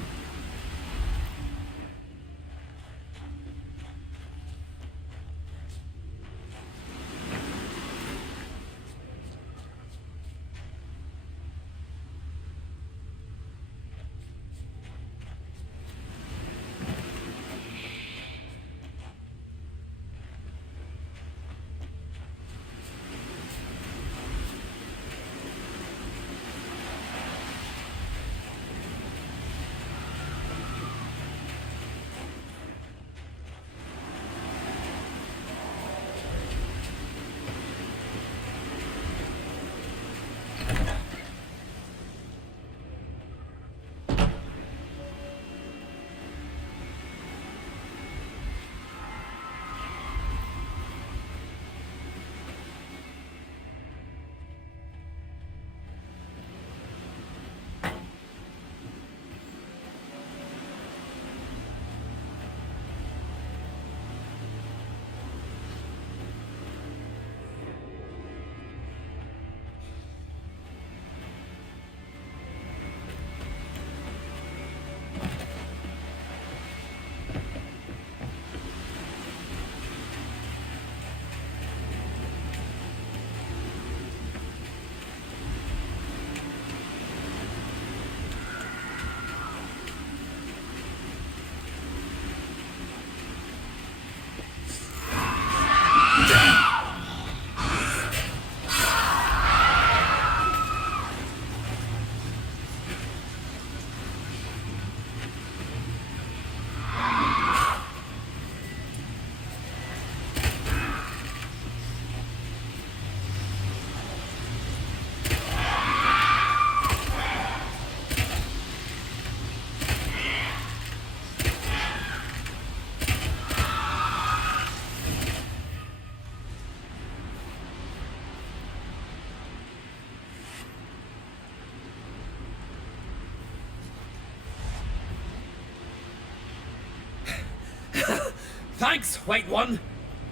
Thanks, White One.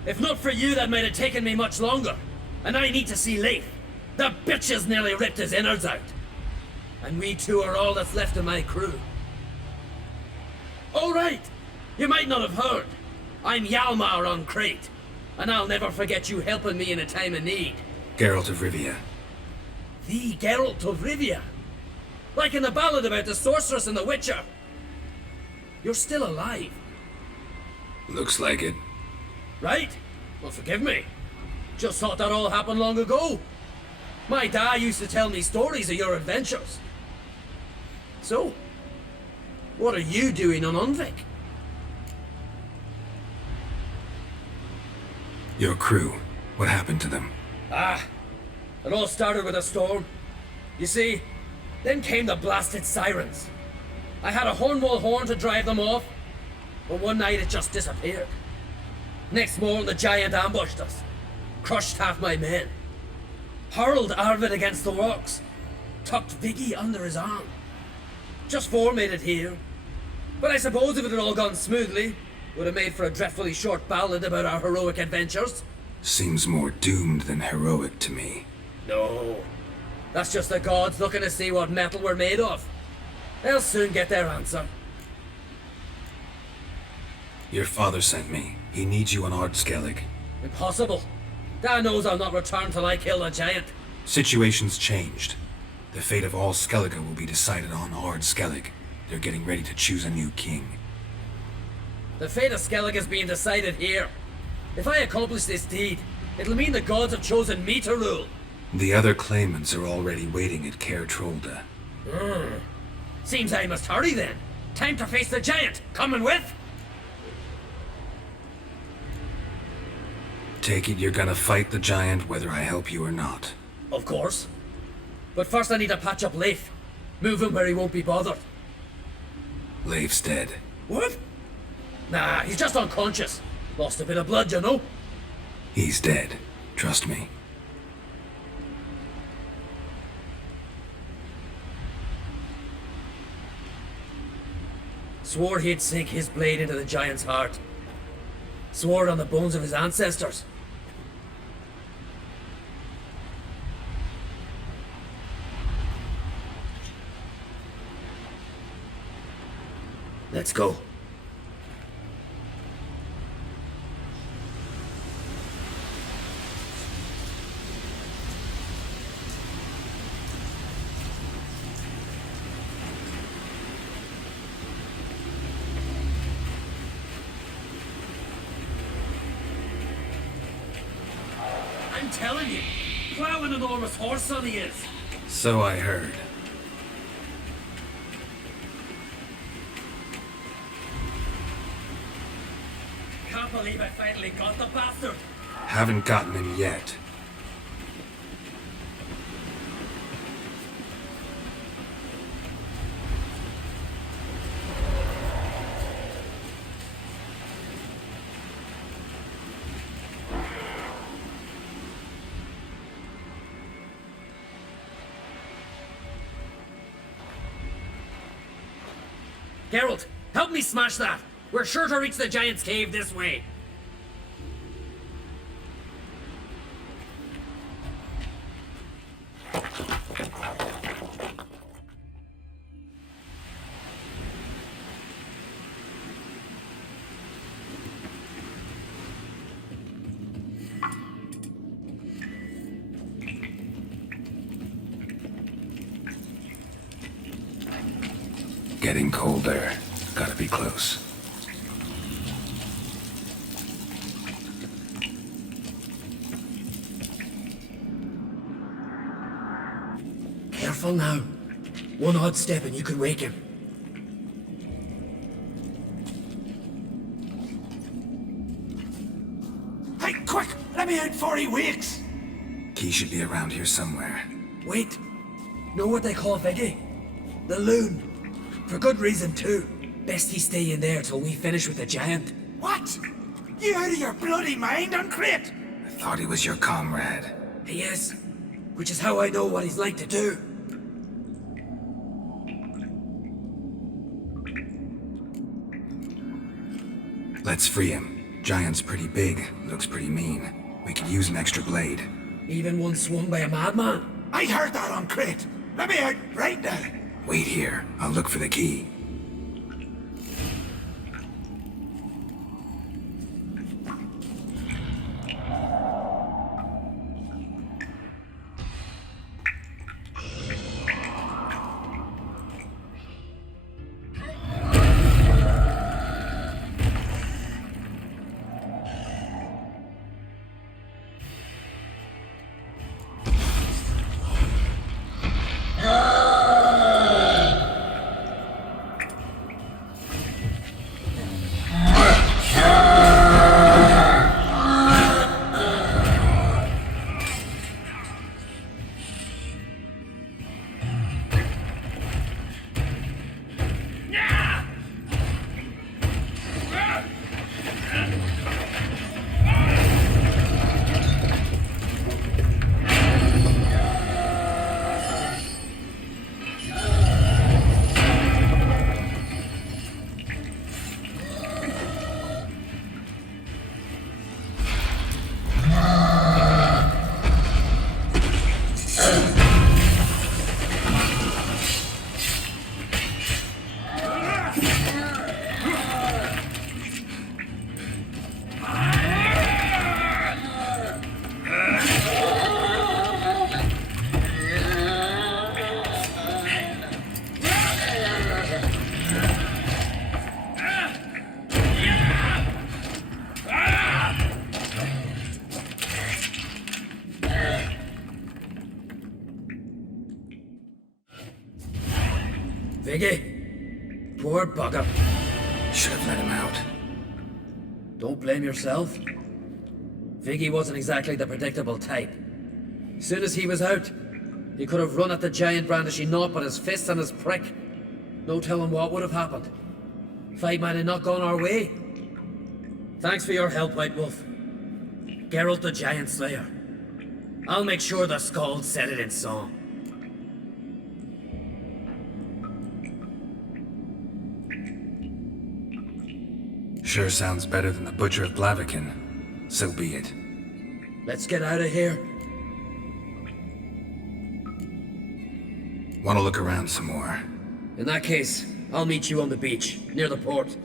If not for you, that might have taken me much longer. And I need to see Leif. The bitch has nearly ripped his innards out. And we two are all that's left of my crew. All right. You might not have heard. I'm Hjalmar on Crete. And I'll never forget you helping me in a time of need. Geralt of Rivia. The Geralt of Rivia. Like in the ballad about the sorceress and the witcher. You're still alive. Looks like it. Right? Well, forgive me. Just thought that all happened long ago. My dad used to tell me stories of your adventures. So, what are you doing on Unvik? Your crew. What happened to them? It all started with a storm. You see, then came the blasted sirens. I had a Hornwall horn to drive them off, but one night it just disappeared. Next morning the giant ambushed us, crushed half my men, hurled Arvid against the rocks, tucked Viggy under his arm. Just four made it here, but I suppose if it had all gone smoothly, would have made for a dreadfully short ballad about our heroic adventures. Seems more doomed than heroic to me. No, that's just the gods looking to see what metal we're made of. They'll soon get their answer. Your father sent me. He needs you on Ardskellig. Impossible. Dad knows I'll not return till I kill the giant. Situation's changed. The fate of all Skellige will be decided on Ardskellig. They're getting ready to choose a new king. The fate of Skellig is being decided here. If I accomplish this deed, it'll mean the gods have chosen me to rule. The other claimants are already waiting at Kaer Trolde. Seems I must hurry then. Time to face the giant. Coming with? Take it you're gonna fight the giant whether I help you or not. Of course. But first I need to patch up Leif. Move him where he won't be bothered. Leif's dead. What? Nah, he's just unconscious. Lost a bit of blood, you know. He's dead. Trust me. Swore he'd sink his blade into the giant's heart. Swore on the bones of his ancestors. Let's go. I'm telling you, plow an enormous horse on he is. So I heard. Can't believe I finally got the bastard. Haven't gotten him yet. Geralt, help me smash that! We're sure to reach the giant's cave this way. Getting colder. Gotta be close. Careful now. One odd step and you could wake him. Hey, quick! Let me out before he wakes! Key should be around here somewhere. Wait. Know what they call Viggy? The loon. For good reason, too. Best he stay in there till we finish with the giant. What? You out of your bloody mind on Crete? I thought he was your comrade. He is. Which is how I know what he's like to do. Let's free him. Giant's pretty big, looks pretty mean. We could use an extra blade. Even one swung by a madman. I heard that on Crete. Let me out right now. Wait here, I'll look for the key. Viggy, poor bugger. Should have let him out. Don't blame yourself. Viggy wasn't exactly the predictable type. Soon as he was out, he could have run at the giant brandishing naught but his fists and his prick. No telling what would have happened. Fight might have not gone our way. Thanks for your help, White Wolf. Geralt the Giant Slayer. I'll make sure the Skald said it in song. Sure sounds better than the Butcher of Blaviken. So be it. Let's get out of here. Want to look around some more? In that case, I'll meet you on the beach, near the port.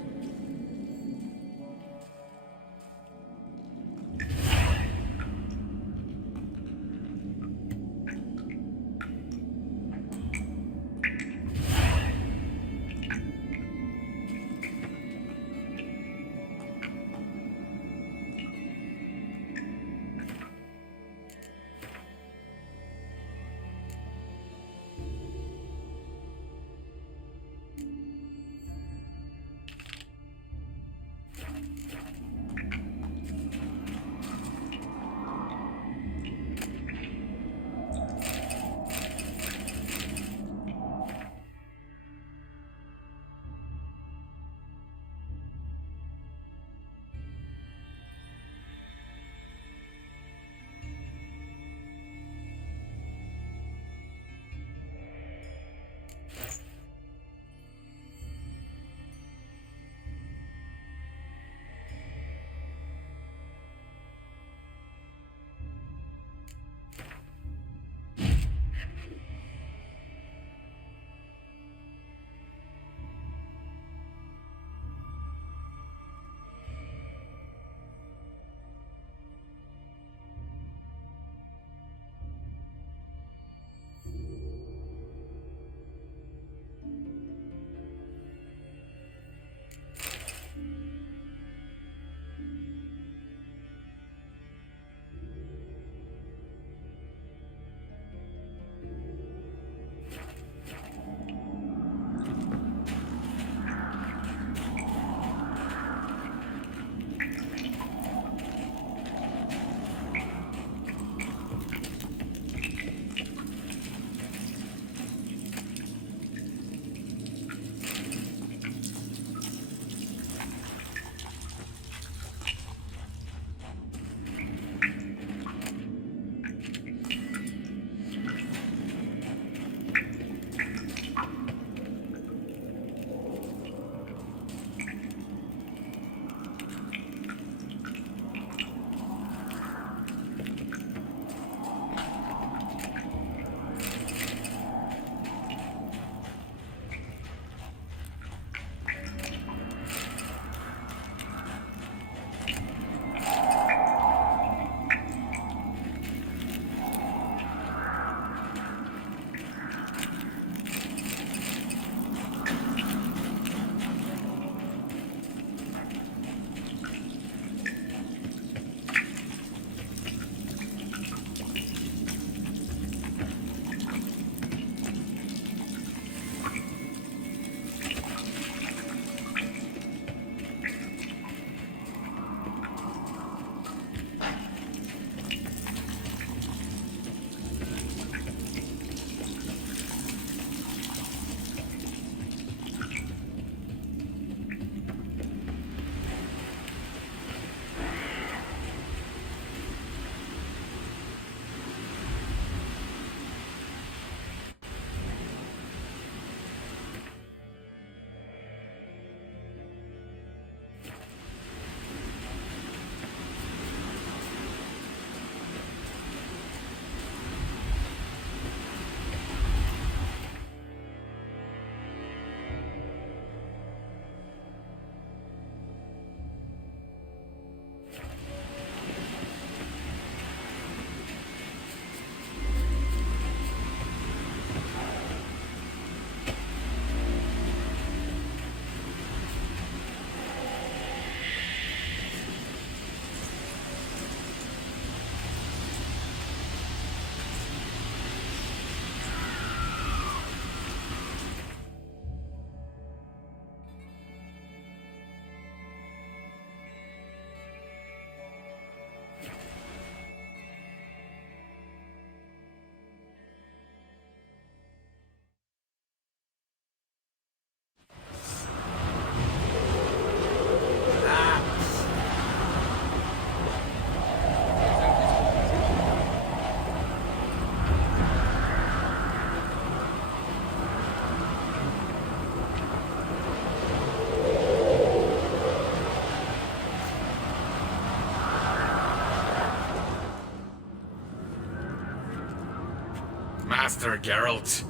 Master Geralt.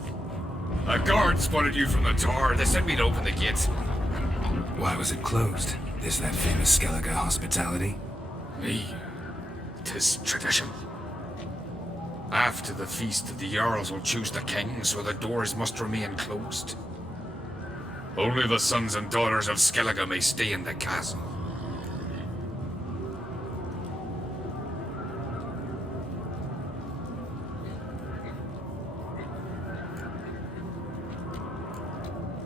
A guard spotted you from the tower. They sent me to open the gates. Why was it closed? Is that famous Skellige hospitality? Me. 'Tis tradition. After the feast, the Jarls will choose the king, so the doors must remain closed. Only the sons and daughters of Skellige may stay in the castle.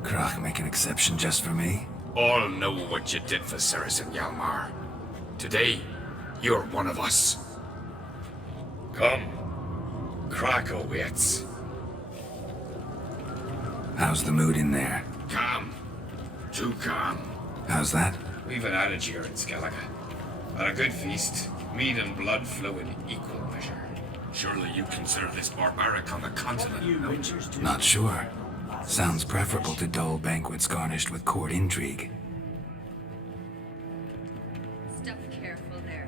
Krach make an exception just for me? All know what you did for Ciri and Hjalmar. Today, you're one of us. Come. Krach awaits. How's the mood in there? Calm. Too calm. How's that? We've an adage here in Skellige. At a good feast, meat and blood flow in equal measure. Surely you consider this barbaric on the continent, no? Not sure. Sounds preferable to dull banquets garnished with court intrigue. Step careful there.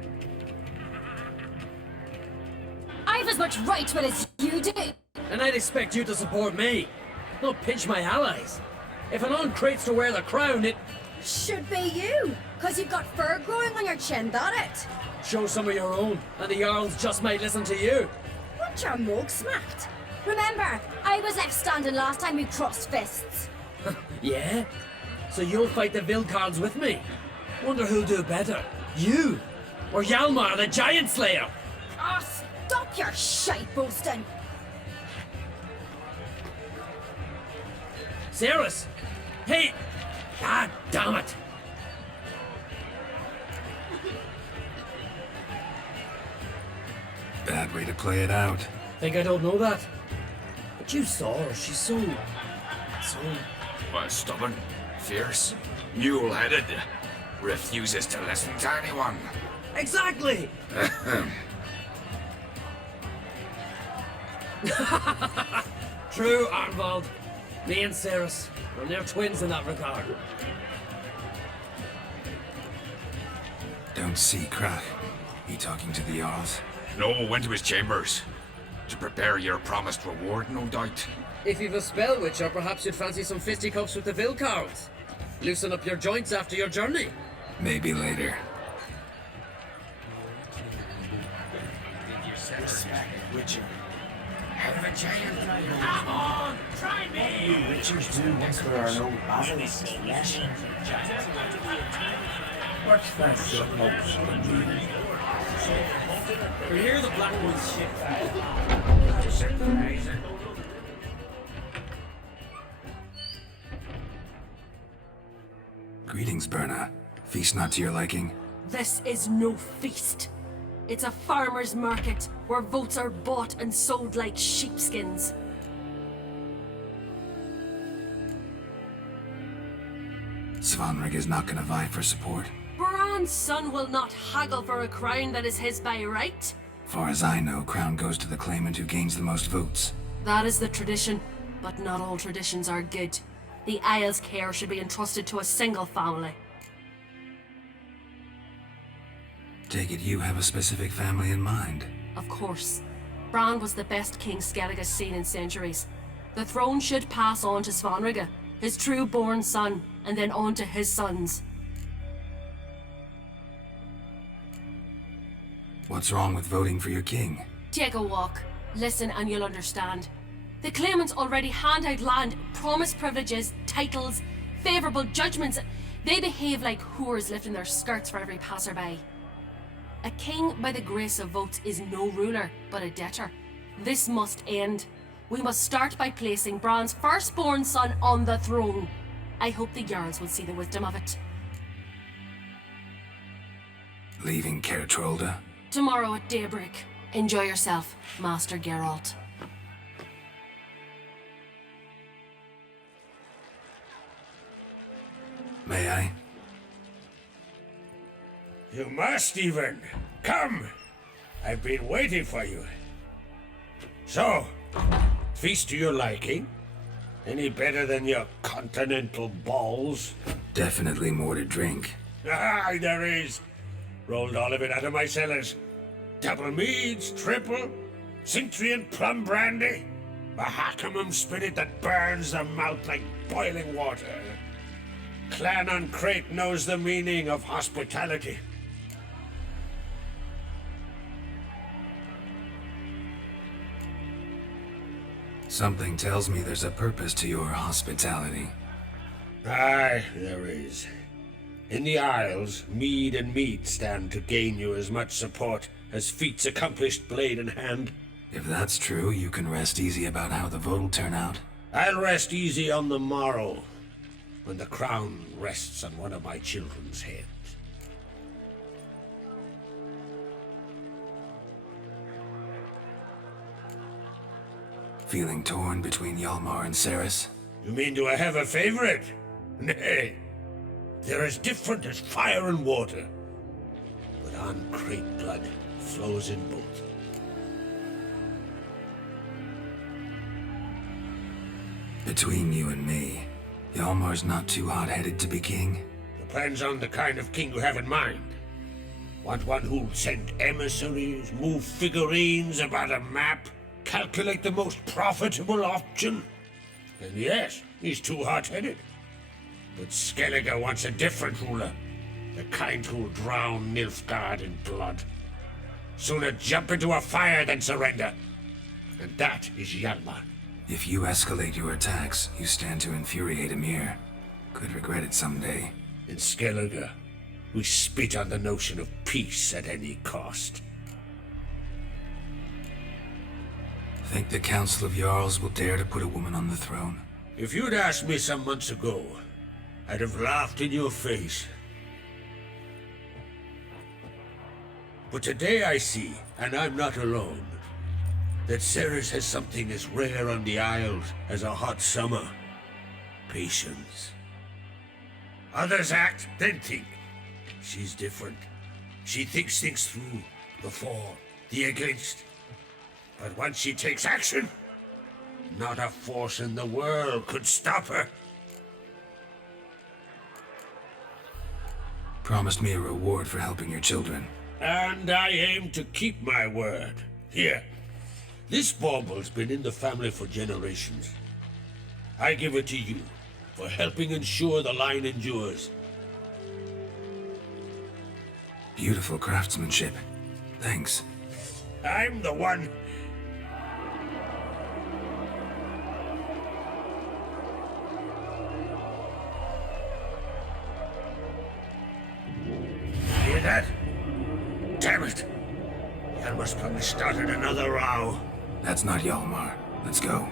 I've as much right to it as you do. And I'd expect you to support me, not pinch my allies. If an uncrates to wear the crown, it Should be you, cause you've got fur growing on your chin, that it? show some of your own, and the Jarls just might listen to you. Want your mug smacked? Remember, I was left standing last time we crossed fists. Yeah? So you'll fight the Vilcards with me? Wonder who'll do better, you or Hjalmar the Giant Slayer? Ah, stop your shite boasting. Ciri! Hey! God damn it! Bad way to play it out. Think I don't know that? But you saw her, she's so... Well, stubborn, fierce, mule-headed, refuses to listen to anyone. Exactly! True, Arnvald. Me and Ciri, we're near twins in that regard. Don't see Krach. He talking to the Jarls? No, went to his chambers. To prepare your promised reward, no doubt. If you've a spell witcher, perhaps you'd fancy some fisticuffs with the Vilcards. Loosen up your joints after your journey. Maybe later. Witcher. Head of a giant. Come on, try me! Witchers do once there are no battles. What's that supposed to mean? We hear the Blackwood's ship. Greetings, Berna. Feast not to your liking? This is no feast. It's a farmer's market where votes are bought and sold like sheepskins. Svanrig is not gonna vie for support. Bran's son will not haggle for a crown that is his by right. Far as I know, crown goes to the claimant who gains the most votes. That is the tradition, but not all traditions are good. The Isle's care should be entrusted to a single family. Take it you have a specific family in mind. Of course. Bran was the best king Skellige's seen in centuries. The throne should pass on to Svanrige, his true-born son, and then on to his sons. What's wrong with voting for your king? Take a walk. Listen and you'll understand. The claimants already hand out land, promise privileges, titles, favourable judgments. They behave like whores lifting their skirts for every passerby. A king by the grace of votes is no ruler, but a debtor. This must end. We must start by placing Bran's firstborn son on the throne. I hope the Jarls will see the wisdom of it. Leaving Kaer Trolda? Tomorrow at daybreak. Enjoy yourself, Master Geralt. May I? You must even. Come! I've been waiting for you. So, feast to your liking? Any better than your continental balls? Definitely more to drink. Aye, there is. Rolled all of it out of my cellars. Double meads, triple, Cintrian plum brandy. A Hackamum spirit that burns the mouth like boiling water. Clan on Crate knows the meaning of hospitality. Something tells me there's a purpose to your hospitality. Aye, there is. In the Isles, mead and meat stand to gain you as much support as feats accomplished blade in hand. If that's true, you can rest easy about how the vote'll turn out. I'll rest easy on the morrow, when the crown rests on one of my children's heads. Feeling torn between Hjalmar and Ceres? You mean do I have a favorite? Nay. They're as different as fire and water. But on Crate blood flows in both. Between you and me, Hjalmar's not too hot-headed to be king? Depends on the kind of king you have in mind. Want one who'll send emissaries, move figurines about a map, calculate the most profitable option? And yes, he's too hot-headed. But Skellige wants a different ruler. The kind who'll drown Nilfgaard in blood. Sooner jump into a fire than surrender. And that is Hjalmar. If you escalate your attacks, you stand to infuriate Emhyr. Could regret it someday. In Skellige, we spit on the notion of peace at any cost. Think the Council of Jarls will dare to put a woman on the throne? If you'd asked me some months ago, I'd have laughed in your face. But today I see, and I'm not alone, that Ceres has something as rare on the Isles as a hot summer. Patience. Others act, then think. She's different. She thinks things through, the for, the against. But once she takes action, not a force in the world could stop her. Promised me a reward for helping your children. And I aim to keep my word. Here. This bauble's been in the family for generations. I give it to you for helping ensure the line endures. Beautiful craftsmanship. Thanks. I'm the one. Hear that? Damn it! Hjalmar's probably started another row. That's not Hjalmar. Let's go.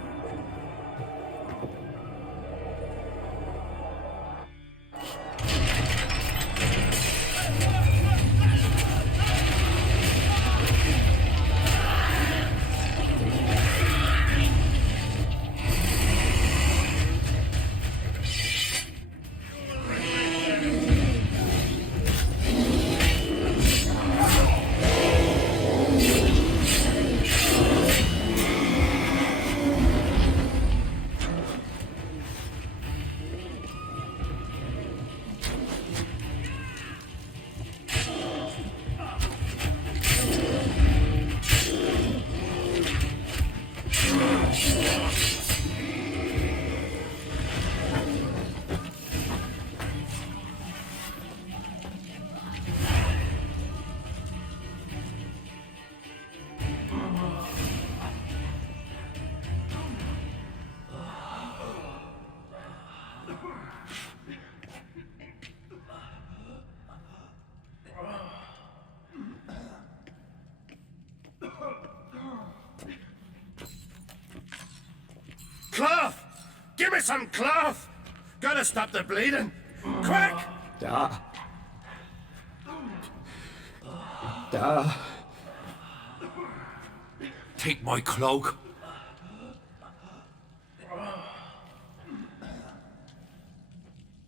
Cloth! Give me some cloth! Gotta stop the bleeding! Quick! Da. Da. Take my cloak.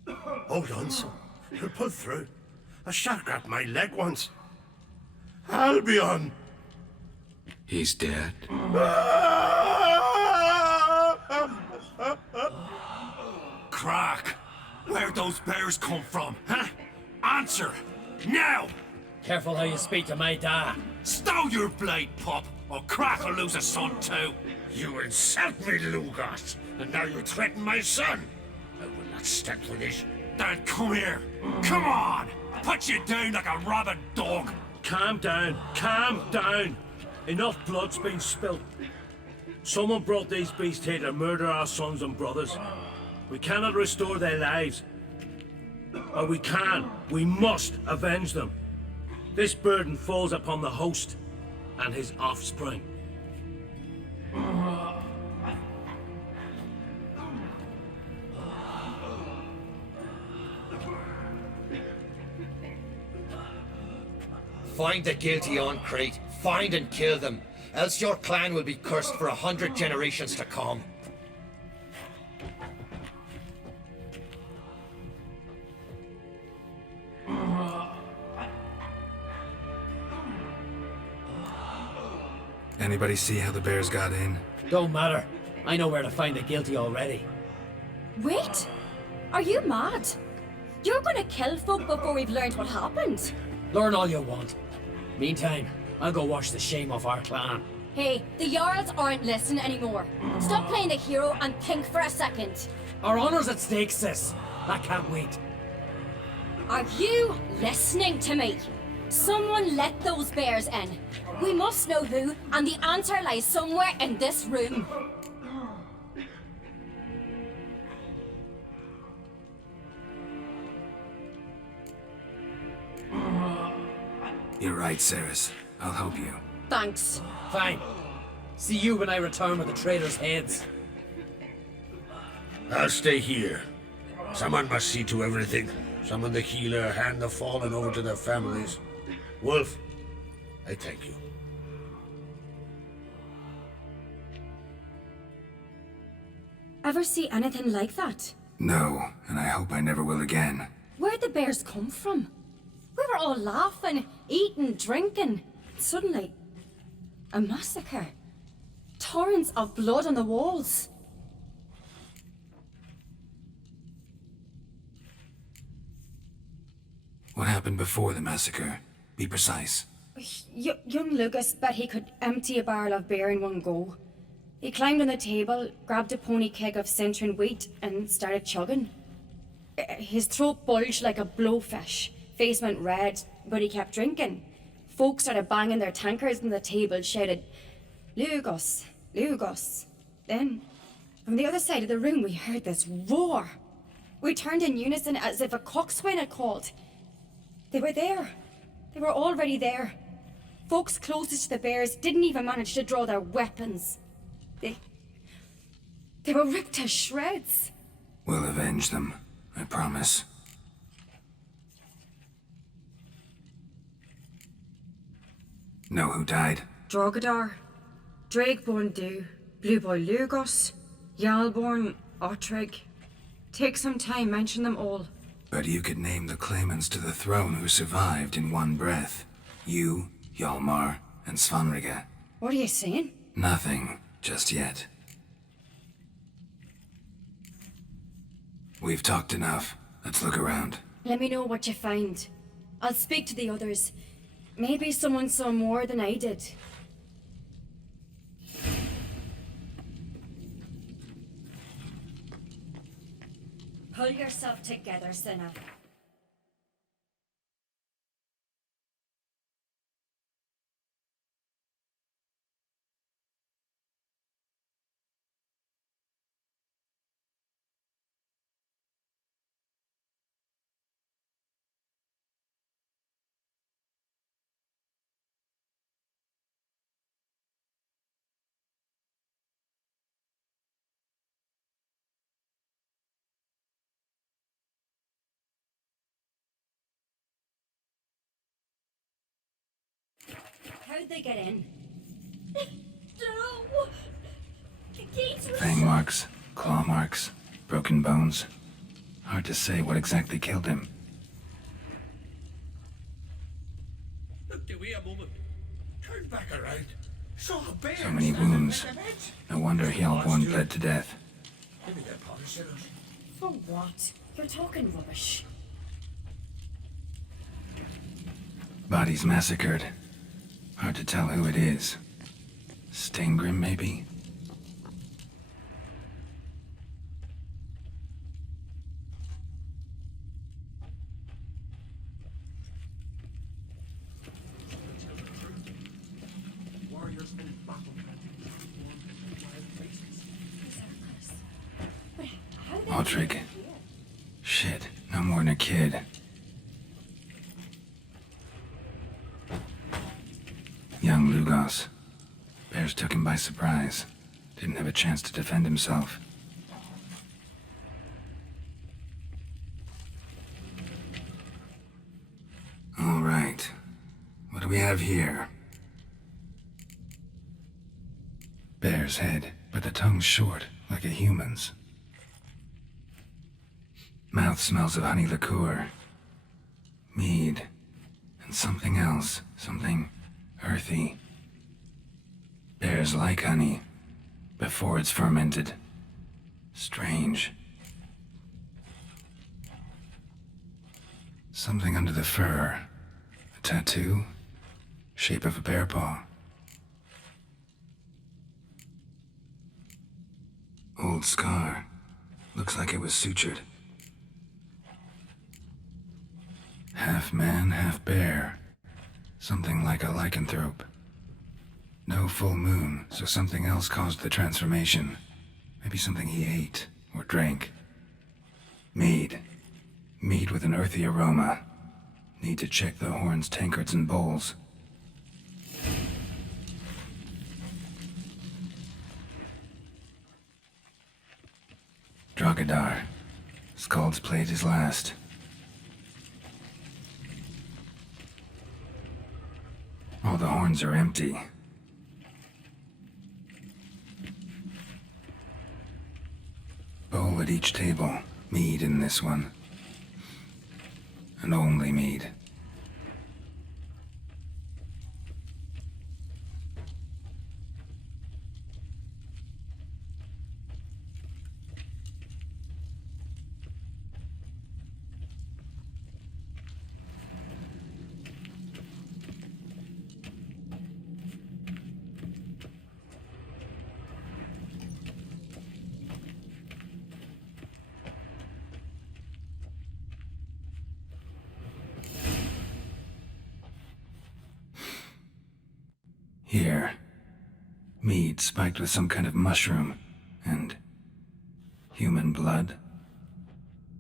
Hold on, son. You'll pull through. A shark grabbed my leg once. Albion! He's dead. Crack! Where'd those bears come from, huh? Answer! Now! Careful how you speak to my dad. Stow your blade, pup, or Crack will lose a son too. You insult me, Lugas, and now you threaten my son. I will not stand for this. Dad, come here. Come on. I'll put you down like a rabid dog. Calm down. Calm down. Enough blood's been spilt. Someone brought these beasts here to murder our sons and brothers. We cannot restore their lives. But we can. We must avenge them. This burden falls upon the host and his offspring. Find the guilty on Crete. Find and kill them. Else your clan will be cursed for 100 generations to come. Anybody see how the bears got in? Don't matter. I know where to find the guilty already. Wait! Are you mad? You're gonna kill folk before we've learned what happened. Learn all you want. Meantime, I'll go wash the shame off our clan. Hey, the Jarls aren't listening anymore. Stop playing the hero and think for a second. Our honor's at stake, sis. I can't wait. Are you listening to me? Someone let those bears in. We must know who, and the answer lies somewhere in this room. You're right, Ceres. I'll help you. Thanks. Fine. See you when I return with the traitors' heads. I'll stay here. Someone must see to everything. Summon the healer, hand the fallen over to their families. Wolf, I thank you. Ever see anything like that? No, and I hope I never will again. Where'd the bears come from? We were all laughing, eating, drinking. Suddenly, a massacre. Torrents of blood on the walls. What happened before the massacre? Be precise. Young Lucas bet he could empty a barrel of beer in one go. He climbed on the table, grabbed a pony keg of centering wheat, and started chugging. His throat bulged like a blowfish. Face went red, but he kept drinking. Folks started banging their tankards on the table, shouted, "Lugos, Lugos." Then, from the other side of the room, we heard this roar. We turned in unison as if a coxswain had called. They were there. They were already there. Folks closest to the bears didn't even manage to draw their weapons. They were ripped to shreds. We'll avenge them, I promise. Know who died? Drogadar, Drakeborn Du, Blue Boy Lugos, Yalborn, Ottrig. Take some time, mention them all. But you could name the claimants to the throne who survived in one breath. You, Hjalmar, and Svanrige. What are you saying? Nothing, just yet. We've talked enough. Let's look around. Let me know what you find. I'll speak to the others. Maybe someone saw more than I did. Pull yourself together, Senna. How'd they get in? No! The gates were... Fang marks, claw marks, broken bones. Hard to say what exactly killed him. Look, Dewey, a moment. Turn back around. Saw a bear. So many wounds. No wonder Hjalborn bled to death. Maybe they're polishers. For what? You're talking rubbish. Bodies massacred. Hard to tell who it is. Steingrim, maybe? Baltrig. Shit, no more than a kid. Young Lugos. Bears took him by surprise. Didn't have a chance to defend himself. All right. What do we have here? Bear's head, but the tongue's short, like a human's. Mouth smells of honey liqueur. Mead. And something else. Something earthy. Bears like honey. Before it's fermented. Strange. Something under the fur. A tattoo? Shape of a bear paw. Old scar. Looks like it was sutured. Half man, half bear. Something like a lycanthrope. No full moon, so something else caused the transformation. Maybe something he ate or drank. Mead. Mead with an earthy aroma. Need to check the horns, tankards, and bowls. Drogadar. Skald's played his last. All the horns are empty. Bowl at each table. Mead in this one. And only mead. Here. Mead spiked with some kind of mushroom. And human blood.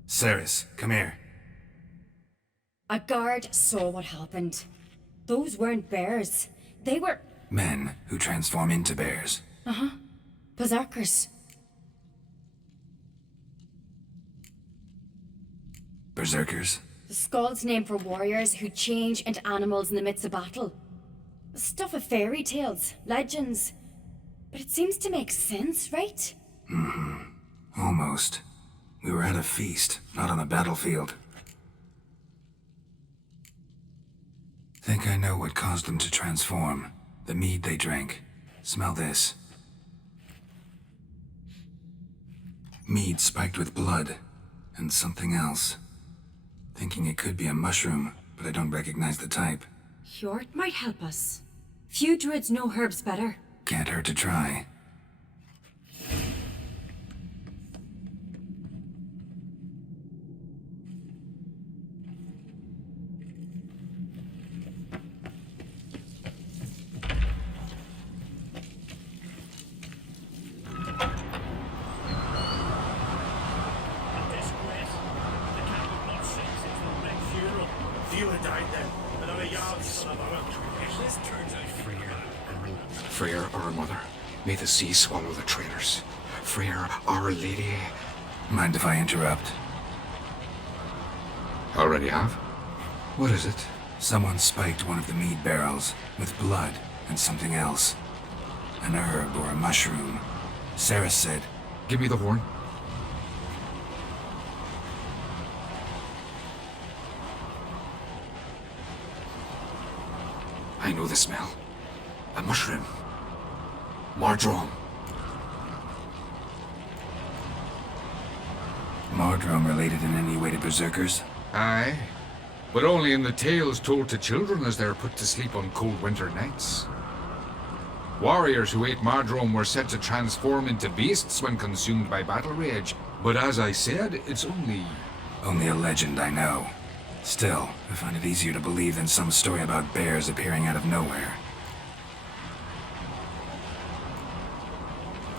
Ceres, come here. A guard saw what happened. Those weren't bears. They were... Men who transform into bears. Uh-huh. Berserkers. Berserkers? The Skald's name for warriors who change into animals in the midst of battle. Stuff of fairy tales, legends. But it seems to make sense, right? Mm-hmm. Almost. We were at a feast, not on a battlefield. Think I know what caused them to transform. The mead they drank. Smell this. Mead spiked with blood. And something else. Thinking it could be a mushroom, but I don't recognize the type. Hjort might help us. Few druids know herbs better. Can't hurt to try. Freyr, our mother, may the sea swallow the traitors. Freyr, our lady. Mind if I interrupt? Already have? What is it? Someone spiked one of the mead barrels with blood and something else. An herb or a mushroom. Sarah said, "Give me the horn." I know the smell. A mushroom. Mardrome. Mardrome related in any way to berserkers? Aye. But only in the tales told to children as they're put to sleep on cold winter nights. Warriors who ate Mardrome were said to transform into beasts when consumed by battle rage. But as I said, it's only... Only a legend, I know. Still, I find it easier to believe than some story about bears appearing out of nowhere.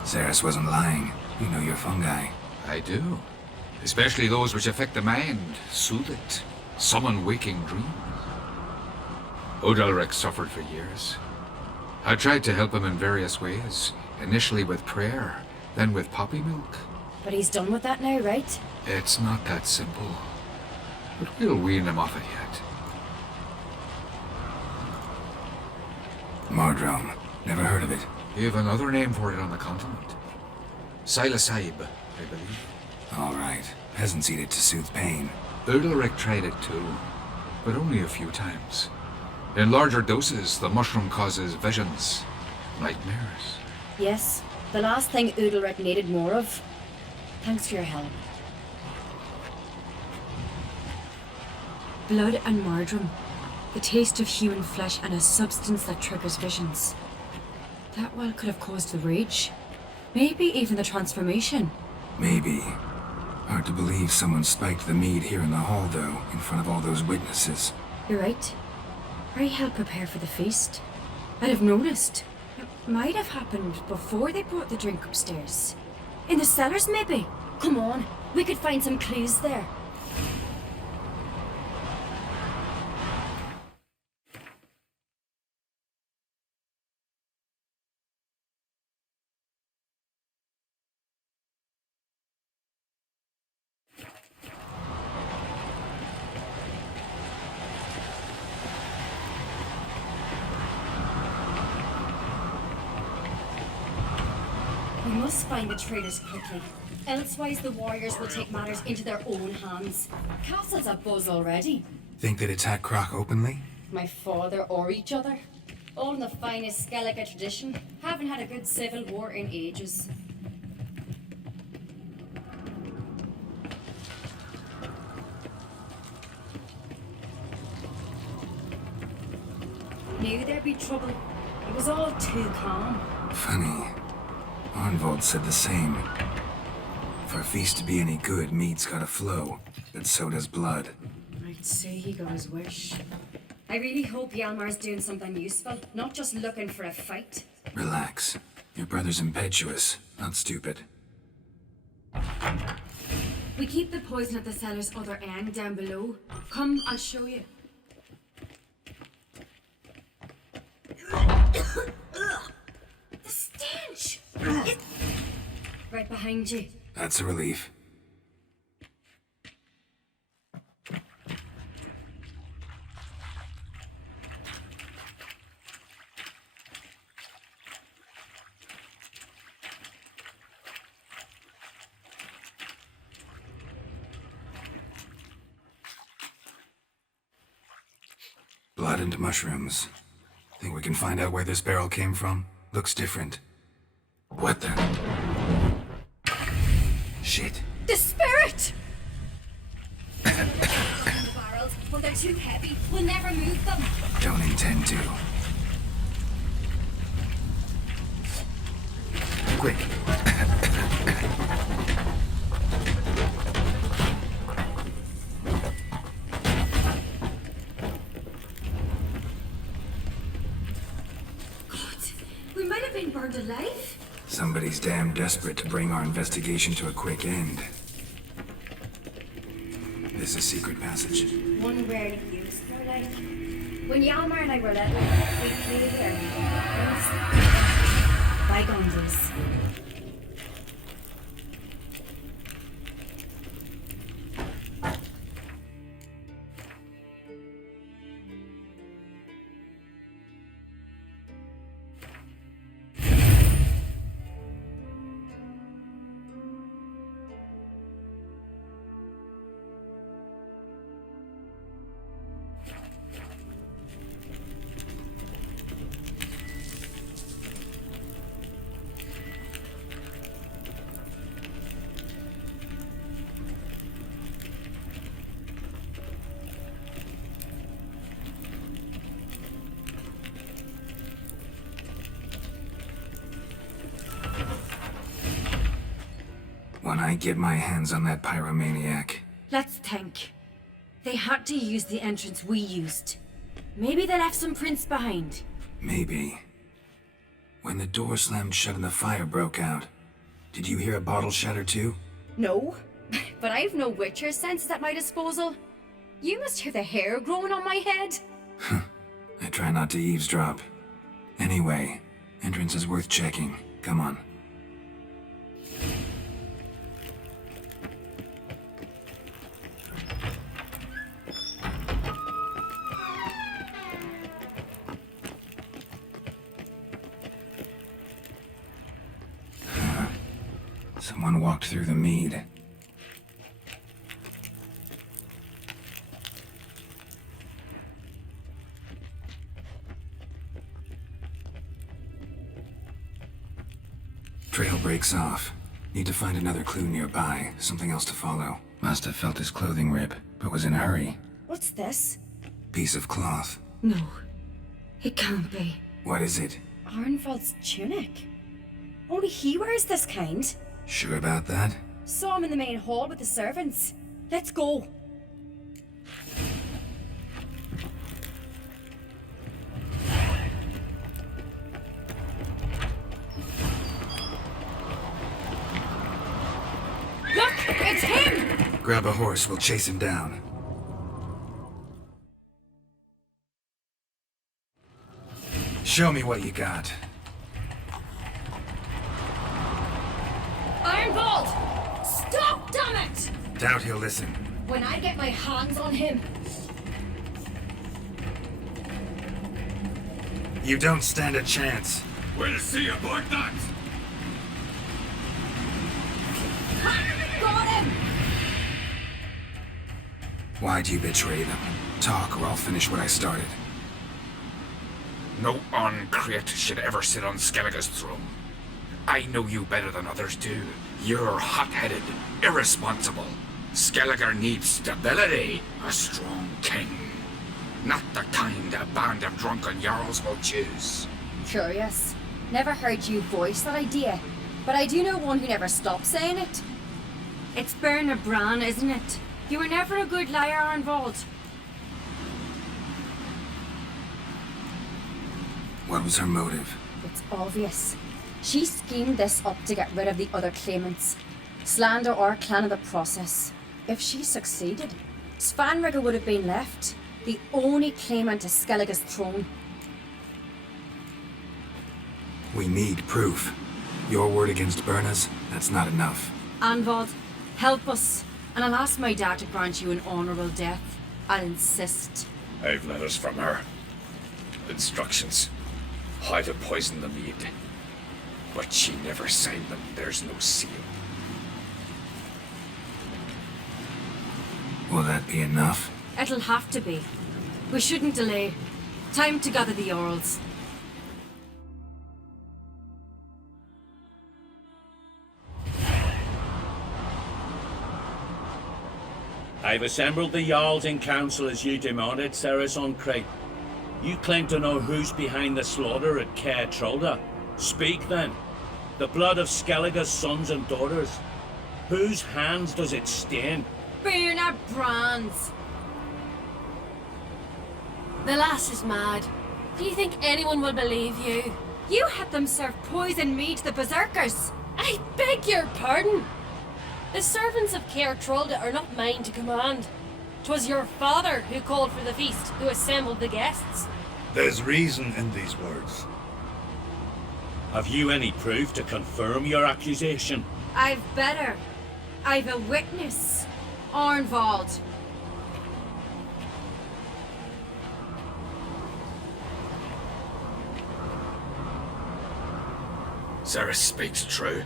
Ceres wasn't lying. You know your fungi. I do. Especially those which affect the mind, soothe it, summon waking dreams. Udalric suffered for years. I tried to help him in various ways, initially with prayer, then with poppy milk. But he's done with that now, right? It's not that simple. But we'll wean him off it yet. Mardrome. Never heard of it. You have another name for it on the continent. Silasib, I believe. All right. Peasants eat it to soothe pain. Udalric tried it too, but only a few times. In larger doses, the mushroom causes visions, nightmares. Yes, the last thing Udalric needed more of. Thanks for your help. Blood and Mardrome. The taste of human flesh and a substance that triggers visions. That well could have caused the rage. Maybe even the transformation. Maybe. Hard to believe someone spiked the mead here in the hall, though, in front of all those witnesses. You're right. I helped prepare for the feast. I'd have noticed. It might have happened before they brought the drink upstairs. In the cellars, maybe? Come on, we could find some clues there. We must find the traitors quickly. Elsewise, the warriors will take matters into their own hands. Castle's a buzz already. Think they'd attack Croc openly? My father or each other. All in the finest Skellige tradition. Haven't had a good civil war in ages. Knew there'd be trouble. It was all too calm. Funny. Arnvold said the same. For a feast to be any good, mead's gotta flow, but so does blood. I'd say he got his wish. I really hope Hjalmar's doing something useful, not just looking for a fight. Relax. Your brother's impetuous, not stupid. We keep the poison at the cellar's other end down below. Come, I'll show you. The stench! Right behind you. That's a relief. Blood and mushrooms. Think we can find out where this barrel came from? Looks different. What the? Shit. The spirit! The barrels, but they're too heavy. We'll never move them. Don't intend to. Quick. We might have been burned alive. Somebody's damn desperate to bring our investigation to a quick end. This is a secret passage. One rarely used for life. When Hjalmar and I were little, we played there. Bygone days. When I get my hands on that pyromaniac. Let's think. They had to use the entrance we used. Maybe they left some prints behind. Maybe. When the door slammed shut and the fire broke out, did you hear a bottle shatter too? No. But I've no witcher senses at my disposal. You must hear the hair growing on my head. I try not to eavesdrop. Anyway, entrance is worth checking. Come on. Someone walked through the mead. Trail breaks off. Need to find another clue nearby, something else to follow. Must have felt his clothing rip, but was in a hurry. What's this? Piece of cloth. No, it can't be. What is it? Arnvald's tunic. Only he wears this kind. Sure about that? Saw him in the main hall with the servants. Let's go. Look! It's him! Grab a horse, we'll chase him down. Show me what you got. Arnvald! Stop, damn it! Doubt he'll listen. When I get my hands on him. You don't stand a chance. We'll see about that! Got him! Why'd you betray them? Talk, or I'll finish what I started. No uncreate should ever sit on Skellige's throne. I know you better than others do. You're hot-headed, irresponsible. Skellige needs stability, a strong king. Not the kind a band of drunken jarls will choose. Curious. Never heard you voice that idea, but I do know one who never stops saying it. It's Berna Bran, isn't it? You were never a good liar, Arnvald. What was her motive? It's obvious. She schemed this up to get rid of the other claimants. Slander our clan in the process. If she succeeded, Svanrigger would have been left, the only claimant to Skellige's throne. We need proof. Your word against Berna's, that's not enough. Arnvald, help us, and I'll ask my dad to grant you an honourable death. I'll insist. I've letters from her. Instructions. How to poison the mead. But she never signed them. There's no seal. Will that be enough? It'll have to be. We shouldn't delay. Time to gather the Jarls. I've assembled the Jarls in council as you demanded, Ceres on Crate. You claim to know who's behind the slaughter at Kaer Trolda. Speak then. The blood of Skellige's sons and daughters. Whose hands does it stain? Berna Bran's. The lass is mad. Do you think anyone will believe you? You had them serve poison mead to the berserkers. I beg your pardon. The servants of Kaer Trolda are not mine to command. 'Twas your father who called for the feast, who assembled the guests. There's reason in these words. Have you any proof to confirm your accusation? I've better. I've a witness. Arnvald. Ceres speaks true.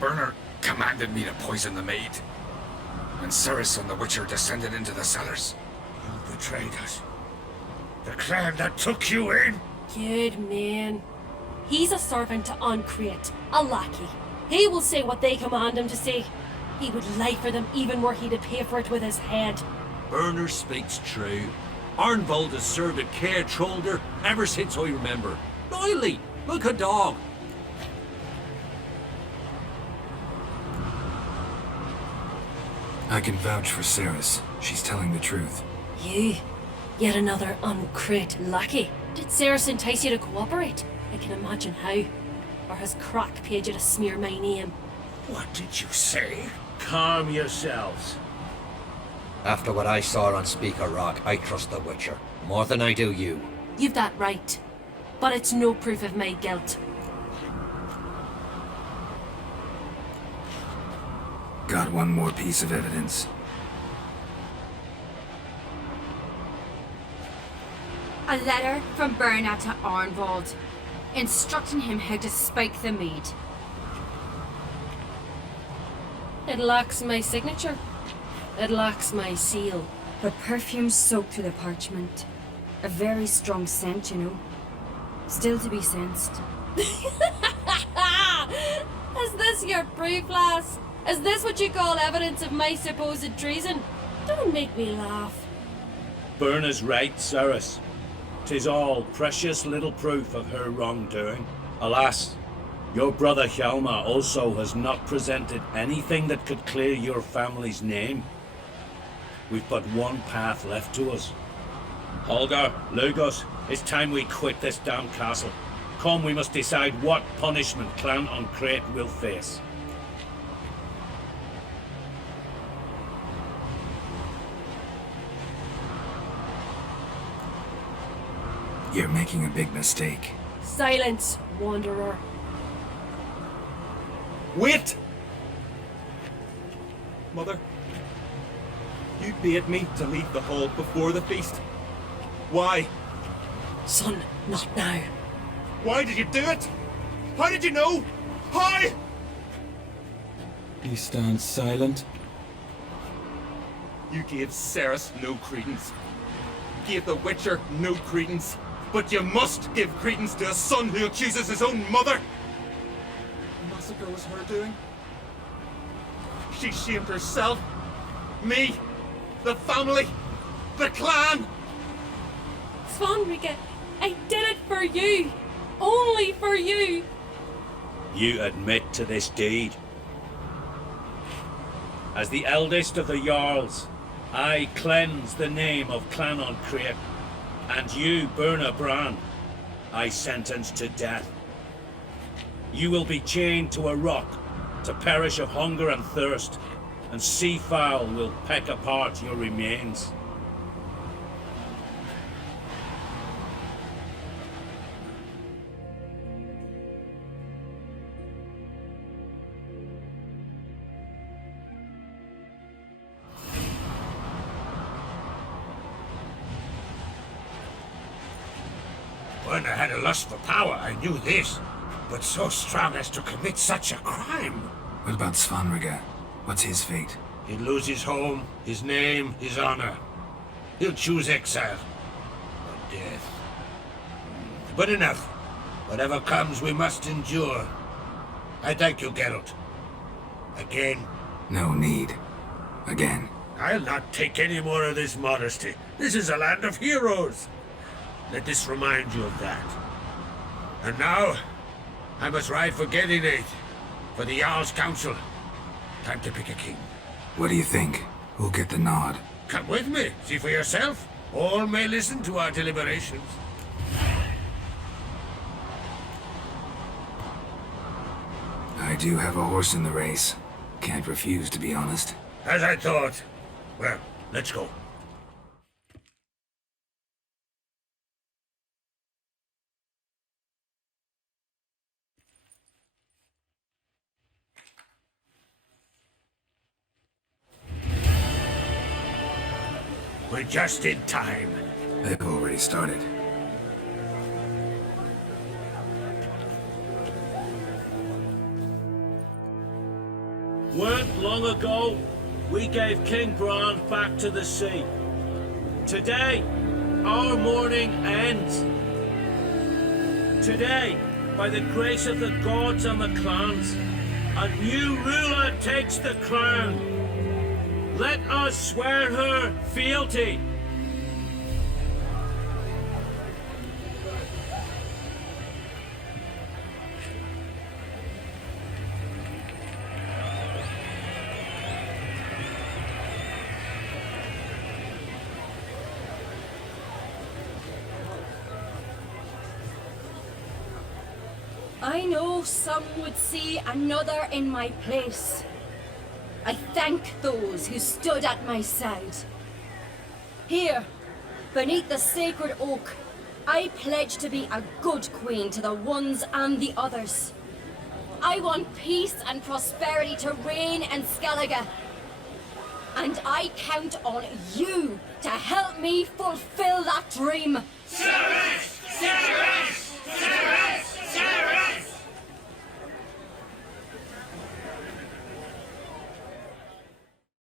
Berner commanded me to poison the maid. And Ceres and the Witcher descended into the cellars. You betrayed us. The clan that took you in? Good man. He's a servant to Uncreate, a lackey. He will say what they command him to say. He would lie for them even were he to pay for it with his head. Berner speaks true. Arnvald has served at Kaer Trolda ever since I remember. Loyally, like a dog. I can vouch for Ceres. She's telling the truth. You? Yet another Uncreate lackey? Did Ceres entice you to cooperate? I can imagine how. Or has Crack paid you to smear my name? What did you say? calm yourselves. After what I saw on Speaker Rock, I trust the Witcher. More than I do you. You've that right. But it's no proof of my guilt. Got one more piece of evidence. A letter from Berna to Arnvald, instructing him how to spike the mead. It lacks my signature. It lacks my seal. But perfume soaked through the parchment. A very strong scent, you know. Still to be sensed. Is this your proof, lass? Is this what you call evidence of my supposed treason? Don't make me laugh. Berna's right, Cyrus. 'Tis all precious little proof of her wrongdoing. Alas, your brother Hjalmar also has not presented anything that could clear your family's name. We've but one path left to us. Holger, Lugos, it's time we quit this damn castle. Come, we must decide what punishment Clan on Crete will face. You're making a big mistake. Silence, wanderer. Wait! Mother, you bade me to leave the hall before the feast. Why? Son, not now. Why did you do it? How did you know? How? He stands silent. You gave Cerys no credence. Gave the Witcher no credence. But you must give credence to a son who accuses his own mother. The massacre was her doing. She shamed herself, me, the family, the clan. Svanrika, I did it for you. Only for you. You admit to this deed. As the eldest of the Jarls, I cleanse the name of Clan on Crete. And you, Berna Bran, I sentence to death. You will be chained to a rock, to perish of hunger and thirst, and sea fowl will peck apart your remains. When I had a lust for power, I knew this. But so strong as to commit such a crime. What about Svanrika? What's his fate? He'd lose his home, his name, his honor. He'll choose exile. Or death. But enough. Whatever comes, we must endure. I thank you, Geralt. Again. No need. Again. I'll not take any more of this modesty. This is a land of heroes. Let this remind you of that. And now, I must ride for Gedinate, for the Jarl's Council. Time to pick a king. What do you think? Who'll get the nod? Come with me, see for yourself. All may listen to our deliberations. I do have a horse in the race. Can't refuse, to be honest. As I thought. Well, let's go. We're just in time. They've already started. Weren't long ago, we gave King Bran back to the sea. Today, our mourning ends. Today, by the grace of the gods and the clans, a new ruler takes the crown. Let us swear her fealty. I know some would see another in my place. I thank those who stood at my side. Here, beneath the sacred oak, I pledge to be a good queen to the ones and the others. I want peace and prosperity to reign in Skellige. And I count on you to help me fulfill that dream. Ciri!